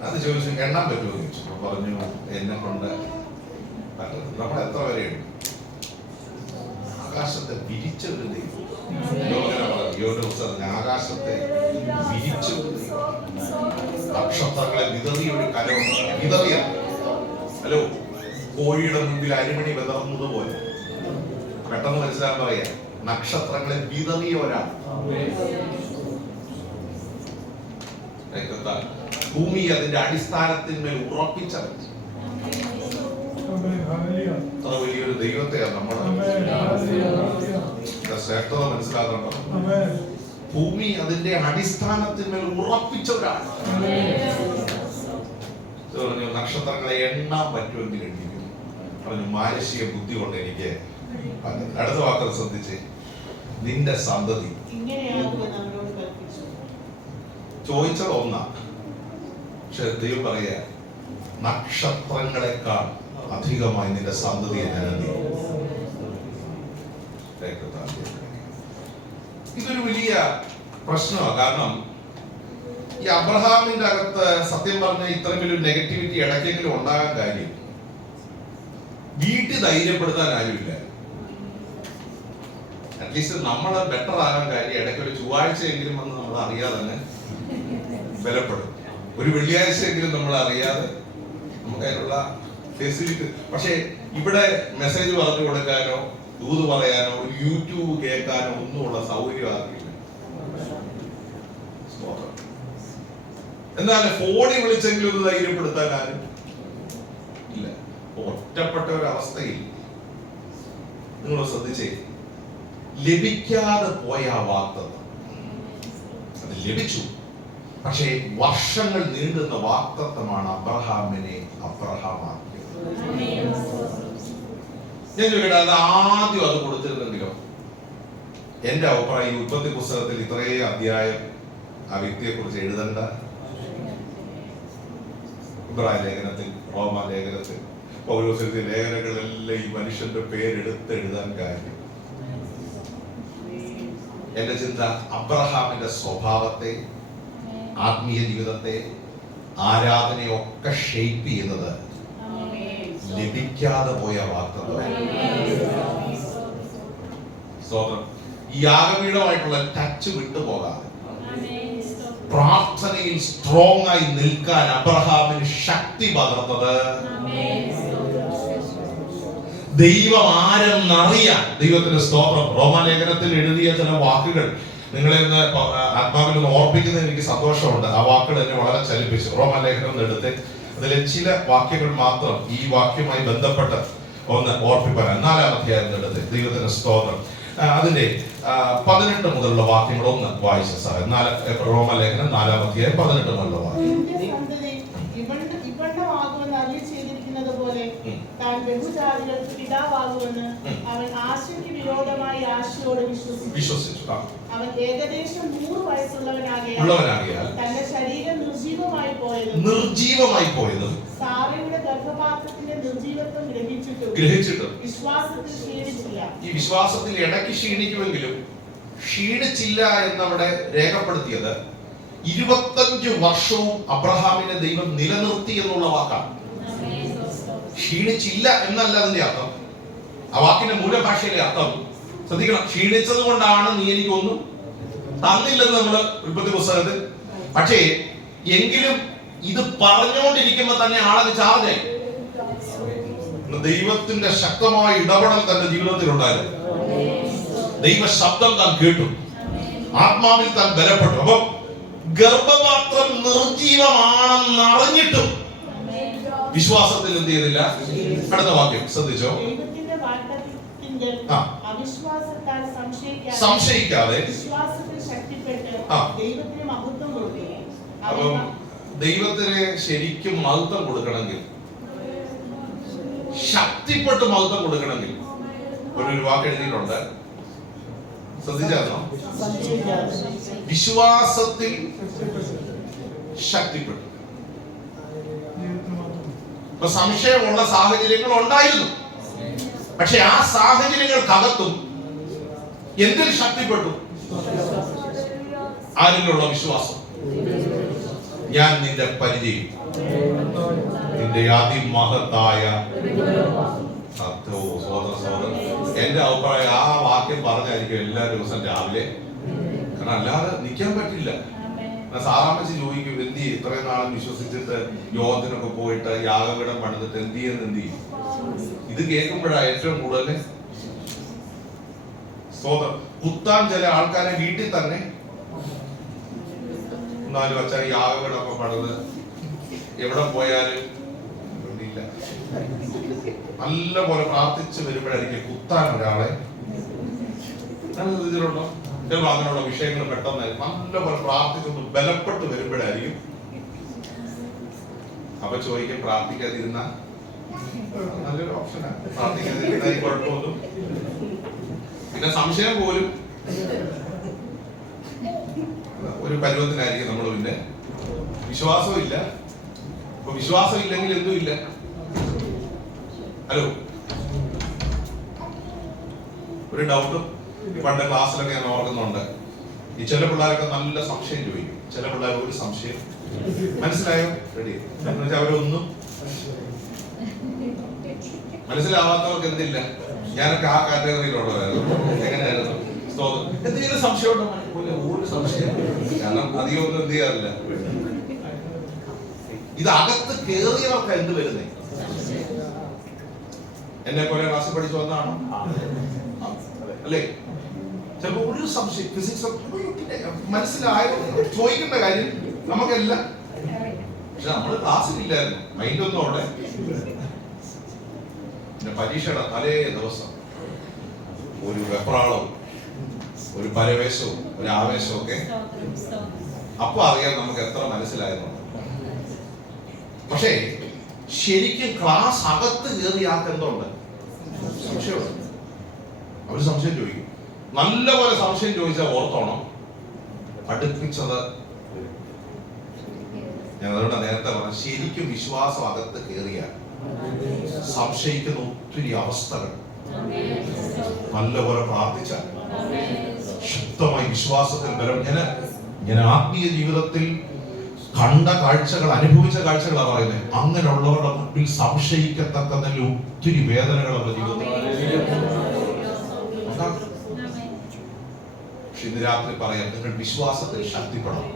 അത് ചോദിച്ചു, എണ്ണാൻ പറ്റുമോ ചോദിച്ചു. പറഞ്ഞു, എന്നെ കൊണ്ട് നമ്മൾ എത്ര വരെയുണ്ട്? ആകാശത്തെ വിരിച്ച ഒരു ദൈവം. ആകാശത്തെ വിരിച്ച ഒരു ദൈവം, നക്ഷത്രങ്ങളെ വിതറിയ ഒരു കരമുണ്ട്. വിതറിയ ഹലോ, കോഴിയുടെ മുമ്പിൽ അരിമണി വിതറുന്നതുപോലെ പെട്ടെന്ന് മനസ്സിലാക്കാൻ പറയാ, നക്ഷത്രങ്ങളെ വിതറിയ ഒരാൾ. ഭൂമി അതിന്റെ അടിസ്ഥാനത്തിന്മേൽ ഉറപ്പിച്ചവൻ. അത്ര വലിയൊരു ദൈവത്തെയാണ് നമ്മൾ ശ്രേഷ്ഠത മനസ്സിലാക്കണ്ടോ. ഭൂമി അതിന്റെ അടിസ്ഥാനത്തിന്മേൽ ഉറപ്പിച്ച ഒരാൾ. പറഞ്ഞു, നക്ഷത്രങ്ങളെ എണ്ണാൻ പറ്റുമെങ്കിൽ എണ്ണിക്കും. പറഞ്ഞു, മാനുഷിക ബുദ്ധി കൊണ്ട് എനിക്ക്. അടുത്ത വാക്കത് ശ്രദ്ധിച്ച്, നിന്റെ സന്തതി. ചോദിച്ചത് ഒന്നാ, പക്ഷെ ദൈവം പറയാ, നക്ഷത്രങ്ങളെക്കാൾ അധികമായി നിന്റെ സന്തതിയെ ഞാൻ എന്ത് ഇതൊരു വലിയ പ്രശ്നമാണ്. കാരണം ഈ അബ്രഹാമിന്റെ അകത്ത് സത്യം പറഞ്ഞ ഇത്രയും വലിയ നെഗറ്റിവിറ്റി ഇടയ്ക്കെങ്കിലും ഉണ്ടാകാൻ കാര്യം വീട്ടിൽ ധൈര്യപ്പെടുത്താൻ ആരുമില്ല. അറ്റ്ലീസ്റ്റ് നമ്മൾ ബെറ്റർ ആകാൻ കാര്യം ഇടയ്ക്ക് ഒരു ചൊവ്വാഴ്ചയെങ്കിലും വന്ന് നമ്മൾ അറിയാതെ തന്നെ ബലപ്പെടും. ഒരു വെള്ളിയാഴ്ചയെങ്കിലും നമ്മൾ അറിയാതെ നമുക്ക് അതിനുള്ള ഫെസിലിറ്റി. പക്ഷെ ഇവിടെ മെസ്സേജ് പറഞ്ഞു കൊടുക്കാനോ ദൂത് പറയാനോ ഒരു യൂട്യൂബ് കേൾക്കാനോ ഒന്നുമുള്ള സൗകര്യം ആക്കില്ല. എന്നാൽ ഫോണിൽ വിളിച്ചെങ്കിലും ഒന്ന് ധൈര്യപ്പെടുത്താൻ ആരും ഇല്ല. ഒറ്റപ്പെട്ട ഒരു അവസ്ഥയിൽ നിങ്ങൾ ശ്രദ്ധിച്ചേ, ലഭിക്കാതെ പോയ ആ വാഗ്ദത്തം അത് ലഭിച്ചു. പക്ഷേ വർഷങ്ങൾ നീണ്ടുന്ന വാഗ്ദത്തമാണ് അബ്രഹാമിനെ അബ്രഹാമാക്കിയത്. ഞാൻ ചോദിക്കട്ടെ, അത് ആദ്യം അത് കൊടുത്തിരുന്നെങ്കിലോ? എന്റെ അഭിപ്രായം ഉൽപ്പത്തി പുസ്തകത്തിൽ ഇത്രയും അധ്യായം ആ വ്യക്തിയെ കുറിച്ച് എഴുതണ്ട. ഇബ്രായ ലേഖനത്തിൽ, റോമ ലേഖനത്തിൽ, പൗലോസ്യരുടെ ലേഖനങ്ങളെല്ലാം ഈ മനുഷ്യന്റെ പേരെടുത്ത് എഴുതാൻ കാര്യം. എന്റെ ചിന്ത അബ്രഹാമിന്റെ സ്വഭാവത്തെ, ആത്മീയ ജീവിതത്തെ, ആരാധനയൊക്കെ ഷേപ്പ് ചെയ്യുന്നത് ലഭിക്കാതെ പോയ വാഗ്ദത്തം. ഈ യാഗപീഠമായിട്ടുള്ള ടച്ച് വിട്ടുപോകാതെ പ്രാർത്ഥനയിൽ സ്ട്രോങ് ആയി നിൽക്കാൻ അബ്രഹാമിന് ശക്തി പകർന്നത് ദൈവം ആരെന്നറിയാൻ. ദൈവത്തിന്റെ സ്തോത്രം. റോമാലേഖനത്തിൽ എഴുതിയ ചില വാക്കുകൾ നിങ്ങളെ ഒന്ന് ആത്മാവിൽ ഒന്ന് ഓർപ്പിക്കുന്നത് എനിക്ക് സന്തോഷമുണ്ട്. ആ വാക്കുകൾ എന്നെ വളരെ ചലിപ്പിച്ചു. റോമാലേഖനം എടുത്ത് അതിലെ ചില വാക്യങ്ങൾ മാത്രം ഈ വാക്യവുമായി ബന്ധപ്പെട്ട് ഒന്ന് ഓർപ്പിപ്പാൻ. 4-ാം അധ്യായം എടുത്ത് ദൈവത്തിന്റെ സ്തോത്രം. അതിന്റെ 18 മുതലുള്ള വാക്യങ്ങൾ ഒന്ന് വായിച്ച സാറേ. റോമാലേഖനം 4-ാം അധ്യായം 18 മുതലുള്ള വാക്യം. താൻ ബഹുജാതികൾക്ക് പിതാവാകുമെന്ന് അവൻ ആശയ്ക്ക് വിരോധമായി ആശയോട് വിശ്വസിച്ചു. അവൻ ഏകദേശം 100 വയസ്സുള്ളവനാകയാൽ തന്റെ ശരീരം നിർജീവമായി പോയതും സാറയുടെ ഗർഭപാത്രത്തിന്റെ നിർജീവത്വം ഗ്രഹിച്ചിട്ടും വിശ്വാസത്തിൽ ക്ഷീണിച്ചില്ല. ഈ വിശ്വാസത്തിൽ ഇടയ്ക്ക് ക്ഷീണിക്കുമെങ്കിലും ക്ഷീണിച്ചില്ല എന്നവിടെ രേഖപ്പെടുത്തിയത് 25 വർഷവും അബ്രഹാമിനെ ദൈവം നിലനിർത്തി എന്നുള്ള വാക്കാണ്. ക്ഷീണിച്ചില്ല എന്നല്ല അതിന്റെ അർത്ഥം. ആ വാക്കിന്റെ മൂലഭാഷയിലെ അർത്ഥം ശ്രദ്ധിക്കണം. ക്ഷീണിച്ചത് കൊണ്ടാണ് നീ എനിക്കൊന്നും തന്നില്ലെന്ന് നമ്മള് ഉൽപ്പത്തി പുസ്തകത്തിൽ. പക്ഷേ എങ്കിലും ഇത് പറഞ്ഞുകൊണ്ടിരിക്കുമ്പോ തന്നെ ആളത് ചാർജായി. ദൈവത്തിന്റെ ശക്തമായ ഇടപെടൽ തന്റെ ജീവിതത്തിൽ ഉണ്ടായിരുന്നു. ദൈവ ശബ്ദം താൻ കേട്ടു, ആത്മാവിൽ താൻ ബലപ്പെട്ടു. അപ്പൊ ഗർഭപാത്രം നിർജീവമാണെന്ന് അറിഞ്ഞിട്ടും വിശ്വാസത്തിൽ എന്ത് ചെയ്തില്ല? അടുത്ത വാക്യം ശ്രദ്ധിച്ചോ. സംശയിക്കാതെ അപ്പം ദൈവത്തിന് ശരിക്കും മഹത്വം കൊടുക്കണമെങ്കിൽ, ശക്തിപ്പെട്ട് മഹത്വം കൊടുക്കണമെങ്കിൽ ഒരു വാക്ക് എഴുതിയിട്ടുണ്ട്, ശ്രദ്ധിച്ചായിരുന്നോ? വിശ്വാസത്തിൽ ശക്തിപ്പെട്ടു. സംശയമുള്ള സാഹചര്യങ്ങൾ ഉണ്ടായിരുന്നു. പക്ഷെ ആ സാഹചര്യങ്ങൾക്കകത്തും എന്തിൽ ശക്തിപ്പെട്ടു? ആരിലുള്ള വിശ്വാസം. ഞാൻ നിന്റെ പരിചയം, നിന്റെ അതിമഹത്തായ എന്റെ അഭിപ്രായം ആ വാക്യം പറഞ്ഞായിരിക്കും എല്ലാ ദിവസവും രാവിലെ. കാരണം അല്ലാതെ നിൽക്കാൻ പറ്റില്ല. സാറാമ്മച്ചി ചോദിക്കും, എന്ത് ചെയ്യും? ഇത്രയും നാളും വിശ്വസിച്ചിട്ട് യോഗത്തിനൊക്കെ പോയിട്ട് യാഗപീഠം പണിതിട്ട് എന്ത് ചെയ്യും? ഇത് കേൾക്കുമ്പോഴാണ് ഏറ്റവും കൂടുതൽ സ്തോത്രം. കുത്താൻ ചില ആൾക്കാരെ വീട്ടിൽ തന്നെ എന്നാലും അച്ഛൻ യാഗപീഠമൊക്കെ പണിത് എവിടെ പോയാലും ഇല്ല, നല്ല പോലെ പ്രാർത്ഥിച്ച് വരുമ്പോഴായിരിക്കും കുത്താൻ ഒരാളെ. ഇതിലുണ്ടോ? ചിലപ്പോൾ അങ്ങനെയുള്ള വിഷയങ്ങൾ പെട്ടെന്ന് നല്ലപോലെ പ്രാർത്ഥിച്ചൊന്ന് ബലപ്പെട്ട് വരുമ്പോഴായിരിക്കും. അപ്പൊ ചോദിക്കും, പ്രാർത്ഥിക്കാതിരുന്ന നല്ലൊരു ഓപ്ഷനാണ്. പ്രാർത്ഥിക്കാതിരുന്ന ഈ കുഴപ്പമൊന്നും. പിന്നെ സംശയം പോലും ഒരു പരുവത്തിനായിരിക്കും നമ്മൾ. പിന്നെ വിശ്വാസവും ഇല്ല, അപ്പൊ വിശ്വാസം ഇല്ലെങ്കിൽ എന്തും ഇല്ല. ഹലോ, ഒരു ഡൗട്ടും പണ്ട് ക്ലാസ്സിലൊക്കെ ഞാൻ ഓർക്കുന്നുണ്ട്. ഈ ചില പിള്ളേരൊക്കെ നല്ല സംശയം ചോദിക്കും, ചില പിള്ളേർ ഒരു സംശയം മനസ്സിലായോ റെഡി എന്ന് വെച്ചാൽ അവരൊന്നും മനസ്സിലാവാത്തവർക്ക് എന്തില്ല. ഞാനൊക്കെ ആ കാറ്റഗറിയിലുള്ളവരായിരുന്നു. എങ്ങനെയായിരുന്നു? എന്തെങ്കിലും സംശയം ഉണ്ടോ? ഒരു സംശയം, കാരണം അധികം ഒന്നും എന്ത് ചെയ്യാറില്ല. ഇത് അകത്ത് കേറിയവർക്ക് എന്ത് വരുന്നേ? എന്നെ പോലെ ക്ലാസ്സിൽ പഠിച്ചു വന്നാണോ അല്ലേ? ചിലപ്പോ ഒരു സംശയം, ഫിസിക്സ് മനസ്സിലായോ ചോദിക്കേണ്ട കാര്യം നമുക്കെല്ലാം. പക്ഷെ നമ്മള് ക്ലാസ്സിലില്ലായിരുന്നു, മൈൻഡൊന്നും അവിടെ. പിന്നെ പരീക്ഷയുടെ തലേ ദിവസം ഒരു വെപ്രാളവും ഒരു പരവേശവും ഒരു ആവേശവും ഒക്കെ അപ്പൊ അറിയാം നമുക്ക് എത്ര മനസ്സിലായിരുന്നു. പക്ഷേ ശരിക്കും ക്ലാസ് അകത്ത് കയറി ആക്കെന്തുണ്ട്? സംശയമുണ്ട്. അവര് സംശയം ചോദിക്കും. നല്ലപോലെ സംശയം ചോദിച്ചാൽ ഓർത്തോണം, അടുപ്പിച്ചത്. ഞാൻ അതുകൊണ്ട് നേരത്തെ പറഞ്ഞ ശരിക്കും വിശ്വാസം അകത്ത് കയറിയാൽ സംശയിക്കുന്ന ഒത്തിരി അവസ്ഥകൾ നല്ലപോലെ പ്രാർത്ഥിച്ചാൽ ശക്തമായി വിശ്വാസത്തിൽ ബലം. ഞാൻ ആത്മീയ ജീവിതത്തിൽ കണ്ട കാഴ്ചകൾ, അനുഭവിച്ച കാഴ്ചകളാണ് പറയുന്നത്. അങ്ങനെയുള്ളവരുടെ മുമ്പിൽ സംശയിക്കത്തക്ക ഒത്തിരി വേദനകൾ അവരുടെ ജീവിതത്തിൽ. പക്ഷെ ഇന്ന് രാത്രി പറയാം, നിങ്ങൾ വിശ്വാസത്തിൽ ശക്തിപ്പെടണം.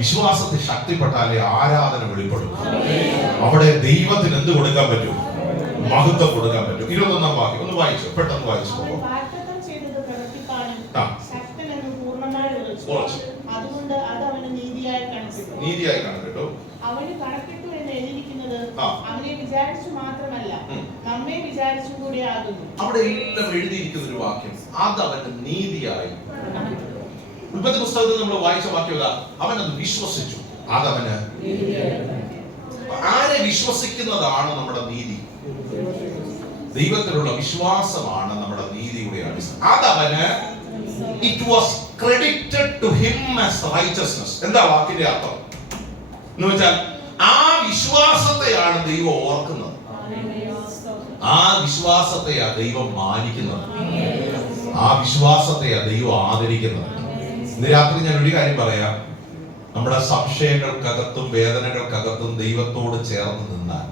വിശ്വാസത്തിൽ ശക്തിപ്പെട്ടാലേ ആരാധന വെളിപ്പെടും. അവിടെ ദൈവത്തിന് എന്ത് കൊടുക്കാൻ പറ്റും? മഹത്വം കൊടുക്കാൻ പറ്റും. 21-ാം വാക്യം ഒന്ന് വായിച്ചു, പെട്ടെന്ന് വായിച്ചു. നീതിയായി കണക്കിട്ടു. അവന് കണക്കിട്ടു എന്ന് എഴുതിയിരിക്കുന്നത് അവനെ വിചാരിച്ചു മാത്രമല്ല, നമ്മെ വിചാരിച്ചു കൂടി ആകുന്നു. അവിടെ എല്ലാം എഴുതിയിരിക്കുന്ന ഒരു വാക്യം, അത് അവന് നീതിയായി. ഉൽപ്പത്തി പുസ്തകത്തിൽ നമ്മൾ വായിച്ച വാക്യം അവനത് വിശ്വസിച്ചു, അതവന്. ആരെ വിശ്വസിക്കുന്നതാണ് നമ്മുടെ നീതി? ദൈവത്തിലുള്ള വിശ്വാസമാണ് നമ്മുടെ നീതിയുടെ അടിസ്ഥാനം. അതവന് it was credited to him as righteousness. എന്താ വാക്കിന്റെ അർത്ഥം എന്ന് വെച്ചാൽ ആ വിശ്വാസത്തെയാണ് ദൈവം ഓർക്കുന്നത്, ആ വിശ്വാസത്തെയാ ദൈവം മാനിക്കുന്നത്, ആ വിശ്വാസത്തെയാ ദൈവം ആദരിക്കുന്നത്. ഇന്ന് രാത്രി ഞാൻ ഒരു കാര്യം പറയാം, നമ്മുടെ സംശയങ്ങൾക്കകത്തും വേദനകൾക്കകത്തും ദൈവത്തോട് ചേർന്ന് നിന്നാൽ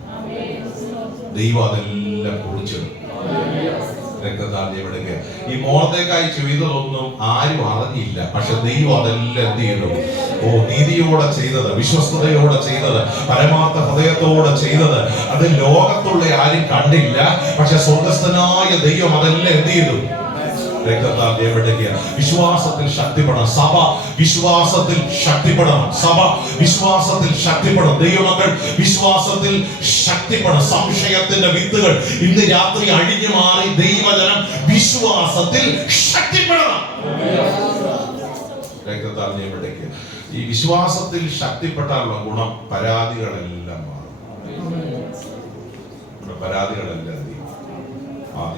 ദൈവം അതെല്ലാം കുറിച്ചിടും. രക്തദാനം ഈ മോർദെഖായി ചെയ്തതൊന്നും ആരും അറിഞ്ഞില്ല, പക്ഷെ ദൈവം അതെല്ലാം എന്ത് ചെയ്തു? നീതിയോടെ ചെയ്തത്, വിശ്വസ്തയോടെ ചെയ്തത്, പരമാർത്ഥ ഹൃദയത്തോടെ ചെയ്തത്, അത് ലോകത്തുള്ള ആരും കണ്ടില്ല, പക്ഷെ സ്വർഗ്ഗസ്ഥനായ ദൈവം അതെല്ലാം എന്ത് ചെയ്തു? വിശ്വാസത്തിൽ ശക്തിപ്പെടണം. സഭ വിശ്വാസത്തിൽ ശക്തിപ്പെടണം. സഭ വിശ്വാസത്തിൽ ശക്തിപ്പെടണം. ദൈവമക്കൾ വിശ്വാസത്തിൽ ശക്തിപ്പെടണം. സംശയത്തിന്റെ വിത്തുകൾ ഇന്ന് രാത്രി അഴിഞ്ഞു മാറി ദൈവജനം വിശ്വാസത്തിൽ ശക്തിപ്പെടണം. ഈ വിശ്വാസത്തിൽ ശക്തിപ്പെട്ടാലുള്ള ഗുണം, പരാതികളെല്ലാം മാറും. പരാതികളെല്ലാം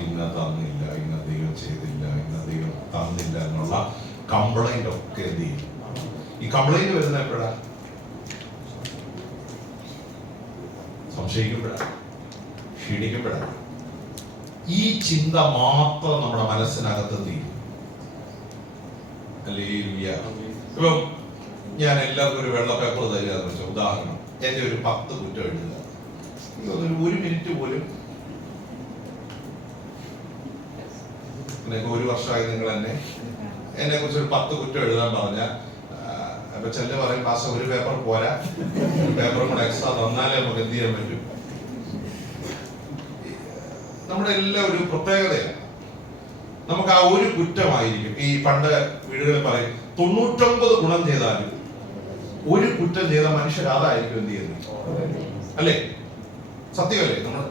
ഇന്ന തന്നില്ല, ഇന്ന ദൈവം ചെയ്തില്ല, ഇന്ന ദൈവം തന്നില്ല എന്നുള്ള കംപ്ലൈന്റ് ഒക്കെ എന്ത് ചെയ്യും? ഈ കംപ്ലൈന്റ് വരുന്ന എപ്പോഴാ? സംശയിക്കുമ്പോഴാ, ക്ഷീണിക്കുമ്പോഴാ. ഈ ചിന്ത മാത്രം നമ്മുടെ മനസ്സിനകത്ത് എന്ത് ചെയ്യും? ഇപ്പം ഞാൻ എല്ലാവർക്കും ഒരു വെള്ള പേപ്പർ തരിക എന്ന് വെച്ചാൽ, ഉദാഹരണം എന്റെ ഒരു 10 കുറ്റം എഴുതുക. ഒരു മിനിറ്റ് പോലും, ഒരു വർഷമായി നിങ്ങൾ എന്നെ കുറിച്ച് ഒരു 10 കുറ്റം എഴുതാൻ പറഞ്ഞാൽ, അപ്പൊ ചെല്ല് പറയും പാസ് ഒരു പേപ്പർ പോരാ, ഒരു പേപ്പറും കൂടെ എക്സ്ട്രാ തന്നാലേ നമുക്ക് എന്ത് ചെയ്യാൻ പറ്റും. നമ്മുടെ എല്ലാം ഒരു പ്രത്യേകതയാണ്. നമുക്ക് ആ ഒരു കുറ്റമായിരിക്കും. ഈ പണ്ട് വീടുകളിൽ പറയും 99 ഗുണം ചെയ്താലും ഒരു കുറ്റം ചെയ്ത മനുഷ്യർ അതായിരിക്കും എന്ത് ചെയ്യുന്നത്, അല്ലേ? സത്യമല്ലേ? നമ്മൾ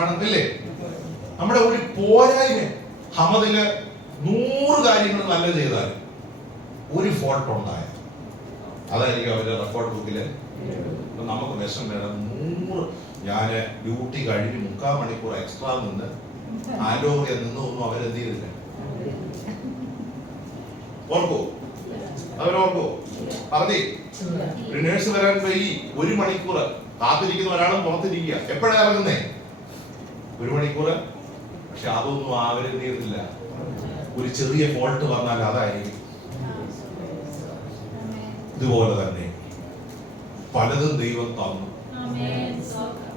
ആണെന്നല്ലേ നമ്മുടെ ഒരു പോരായ്മ. ഹമദില് 100 കാര്യങ്ങൾ നല്ല ചെയ്താൽ ഒരു ഫോൾട്ട് ഉണ്ടായ അതായിരിക്കും അവരുടെ റെക്കോർഡ് ബുക്കില്. നമുക്ക് വിഷം വേണം 100. ഞാന് ഡ്യൂട്ടി കഴിഞ്ഞ് 3/4 മണിക്കൂർ എക്സ്ട്രാ നിന്ന് ആലോചന നിന്നൊന്നും അവരെന്ത് ചെയ്തില്ല. ഓർക്കോ? അവരോർക്കോ? പറഞ്ഞേ, ഒരു നേഴ്സ് വരാൻ വൈകി 1 മണിക്കൂർ കാത്തിരിക്കുന്ന ഒരാളും പുറത്തിരിക്കുക. എപ്പോഴാണ് ഇറങ്ങുന്നേ? 1 മണിക്കൂർ. പക്ഷെ അതൊന്നും ആവരും ചെയ്തില്ല. ഒരു ചെറിയ ഫോൾട്ട് വന്നാൽ അതായിരിക്കും. ഇതുപോലെ തന്നെ പലതും ദൈവം തന്നു.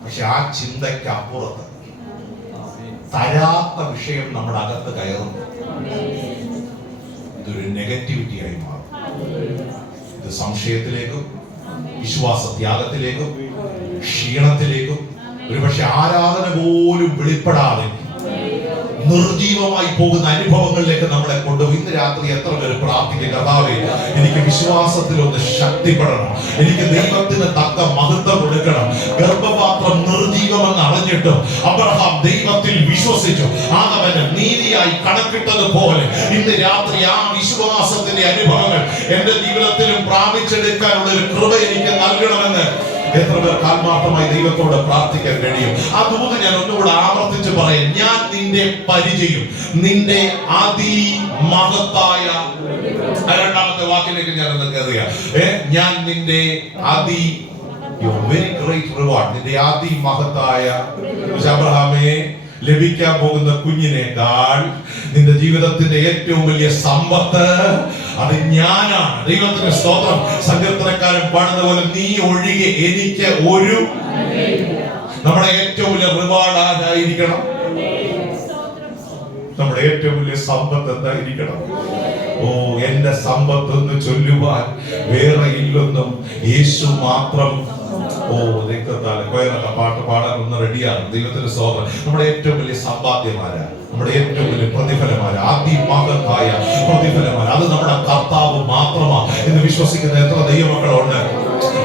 പക്ഷെ ആ ചിന്തയ്ക്ക് അപ്പുറത്ത് തരാത്ത വിഷയം നമ്മുടെ അകത്ത് കയറുന്നു. ഇതൊരു നെഗറ്റിവിറ്റിയായി മാറും. ഇത് സംശയത്തിലേക്കും വിശ്വാസത്യാഗത്തിലേക്കും ക്ഷീണത്തിലേക്കും ഒരുപക്ഷെ ആരാധന പോലും വെളിപ്പെടാതെ നിർജീവമായി പോകുന്ന അനുഭവങ്ങളിലേക്ക് നമ്മളെ കൊണ്ടുപോയി. ഇന്ന് രാത്രി എത്ര പേര് പ്രാർത്ഥിക്കുക, കർത്താവേ എനിക്ക് വിശ്വാസത്തിൽ ഒന്ന് ശക്തിപ്പെടണം, എനിക്ക് ദൈവത്തിന് തക്ക മഹത്വം കൊടുക്കണം. ഗർഭപാത്രം നിർജീവമെന്ന് അറിഞ്ഞിട്ടും അബ്രഹാം ദൈവത്തിൽ വിശ്വസിച്ചു, ആദവന് നീതിയായി കണക്കിട്ടതുപോലെ ഇന്ന് രാത്രി ആ വിശ്വാസത്തിന്റെ അനുഭവങ്ങൾ എന്റെ ജീവിതത്തിലും പ്രാപിച്ചെടുക്കാനുള്ള ഒരു കൃപ എനിക്ക് നൽകണമെന്ന് എത്ര പേർ ആത്മാർത്ഥമായി ദൈവത്തോട് പ്രാർത്ഥിക്കാൻ കഴിയും? ആ ദൂത് ഞാൻ ഒന്നുകൂടെ ആവർത്തിച്ച് പറയാം. ഞാൻ നിന്റെ പരിചയം, നിന്റെ അതിമഹത്തായ, രണ്ടാമത്തെ വാക്കിലേക്ക് ഞാൻ ഒന്ന് കയറിയ, ഞാൻ നിന്റെ വെരി ഗ്രേറ്റ് റിവാർഡ്, നിന്റെ അതിമഹത്തായ അബ്രഹാമേ, ലഭിക്കാൻ പോകുന്ന കുഞ്ഞിനേക്കാൾ നിന്റെ ജീവിതത്തിന്റെ ഏറ്റവും വലിയ സമ്പത്ത് അത് ഞാനാണ്. ദൈവത്തിന്റെ സ്തോത്രം. സങ്കീർത്തനക്കാരൻ പാടുന്ന പോലെ നീ ഒഴികെ എനിക്ക് ഒരു. നമ്മുടെ ഏറ്റവും വലിയ റിവാർഡ് ആരായിരിക്കണം? നമ്മുടെ ഏറ്റവും വലിയ സമ്പത്ത് എന്തായിരിക്കണം? ഓ, എന്റെ സമ്പത്ത് എന്ന് ചൊല്ലുവാൻ വേറെ ഇല്ലൊന്നും, യേശു മാത്രം. ഓ, രക്തത്താൽ കൊയറൊക്കെ പാട്ട് പാടാൻ ഒന്ന് റെഡിയാണ്. ദൈവത്തിന്റെ സ്തോത്രം. നമ്മുടെ ഏറ്റവും വലിയ സമ്പാദ്യമാരാ, നമ്മുടെ ഏറ്റവും വലിയ പ്രതിഫലമാരാ, അതിമഹത്തായ പ്രതിഫലമാരാ, അത് നമ്മുടെ കർത്താവ് മാത്രമാണ് എന്ന് വിശ്വസിക്കുന്ന എത്ര ദൈവമക്കളുണ്ട്?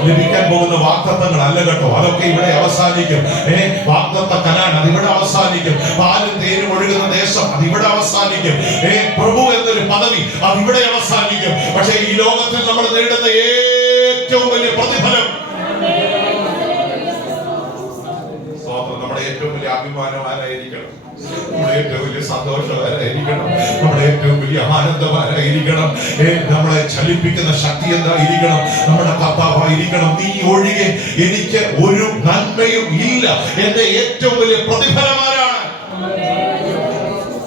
ലഭിക്കാൻ പോകുന്ന വാഗ്ദത്തങ്ങൾ അല്ല കേട്ടോ, അതൊക്കെ ഇവിടെ അവസാനിക്കും. വാഗ്ദത്ത കനാൻ അത് ഇവിടെ അവസാനിക്കും. പാലും തേനും ഒഴുകുന്ന ദേശം അത് ഇവിടെ അവസാനിക്കും. പ്രഭു എന്നൊരു പദവി അത് ഇവിടെ അവസാനിക്കും. പക്ഷെ ഈ ലോകത്തിൽ നമ്മൾ നേടുന്ന ഏറ്റവും വലിയ പ്രതിഫലം, നമ്മുടെ ഏറ്റവും വലിയ അഭിമാനം ആരായിരിക്കണം? നമ്മുടെ ഏറ്റവും വലിയ സന്തോഷം ആരായിരിക്കണം? നമ്മുടെ ഏറ്റവും വലിയ ആനന്ദം ആരായിരിക്കണം? നമ്മളെ ചലിപ്പിക്കുന്ന ശക്തി എന്തായിരിക്കണം? നമ്മുടെ കർത്താവായിരിക്കണം. നീ ഒഴികെ എനിക്ക് ഒരു നന്മയും ഇല്ല. എന്റെ ഏറ്റവും വലിയ പ്രതിഫലമാരാണ്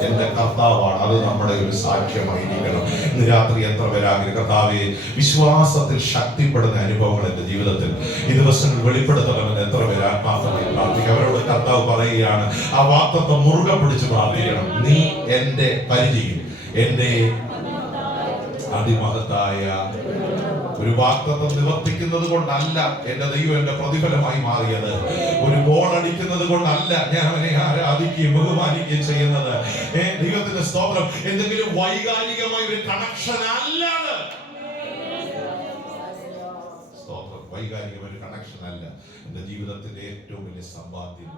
എന്റെ കർത്താവാണ്. അത് നമ്മുടെ ഒരു സാക്ഷ്യമായിരിക്കണം. ഇന്ന് രാത്രി എത്ര പേരാഗ്രഹം, കർത്താവെ വിശ്വാസത്തിൽ ശക്തിപ്പെടുന്ന അനുഭവങ്ങൾ എന്റെ ജീവിതത്തിൽ ഈ ദിവസങ്ങൾ വെളിപ്പെടുത്തണമെന്ന് എത്ര പേര് ആത്മാർത്ഥമായി പ്രാർത്ഥിക്കും? അവരോട് കർത്താവ് പറയുകയാണ്, ആ വാഗ്ദത്തം മുറുകെ പിടിച്ച് പ്രാർത്ഥിക്കണം. നീ എന്റെ പരിചയം, എന്റെ അതിമഹത്തായ. ഒരു വാഗ്ദത്തം നിവർത്തിക്കുന്നത് കൊണ്ടല്ല എന്റെ ദൈവം എന്റെ പ്രതിഫലമായി മാറിയത്. ഒരു ഗോൾ അടിക്കുന്നത് കൊണ്ടല്ല ഞാൻ അവനെ ആരാധിക്കുകയും ബഹുമാനിക്കുകയും ചെയ്യുന്നത്. ദൈവത്തിന്റെ സ്തോത്രം. എന്തെങ്കിലും വൈകാരികമായ ഒരു കണക്ഷൻ അല്ലാതെ, സ്തോത്രം, വൈകാരികമായ ഒരു കണക്ഷൻ അല്ല എന്റെ ജീവിതത്തിന്റെ ഏറ്റവും വലിയ സമ്പാദ്യം.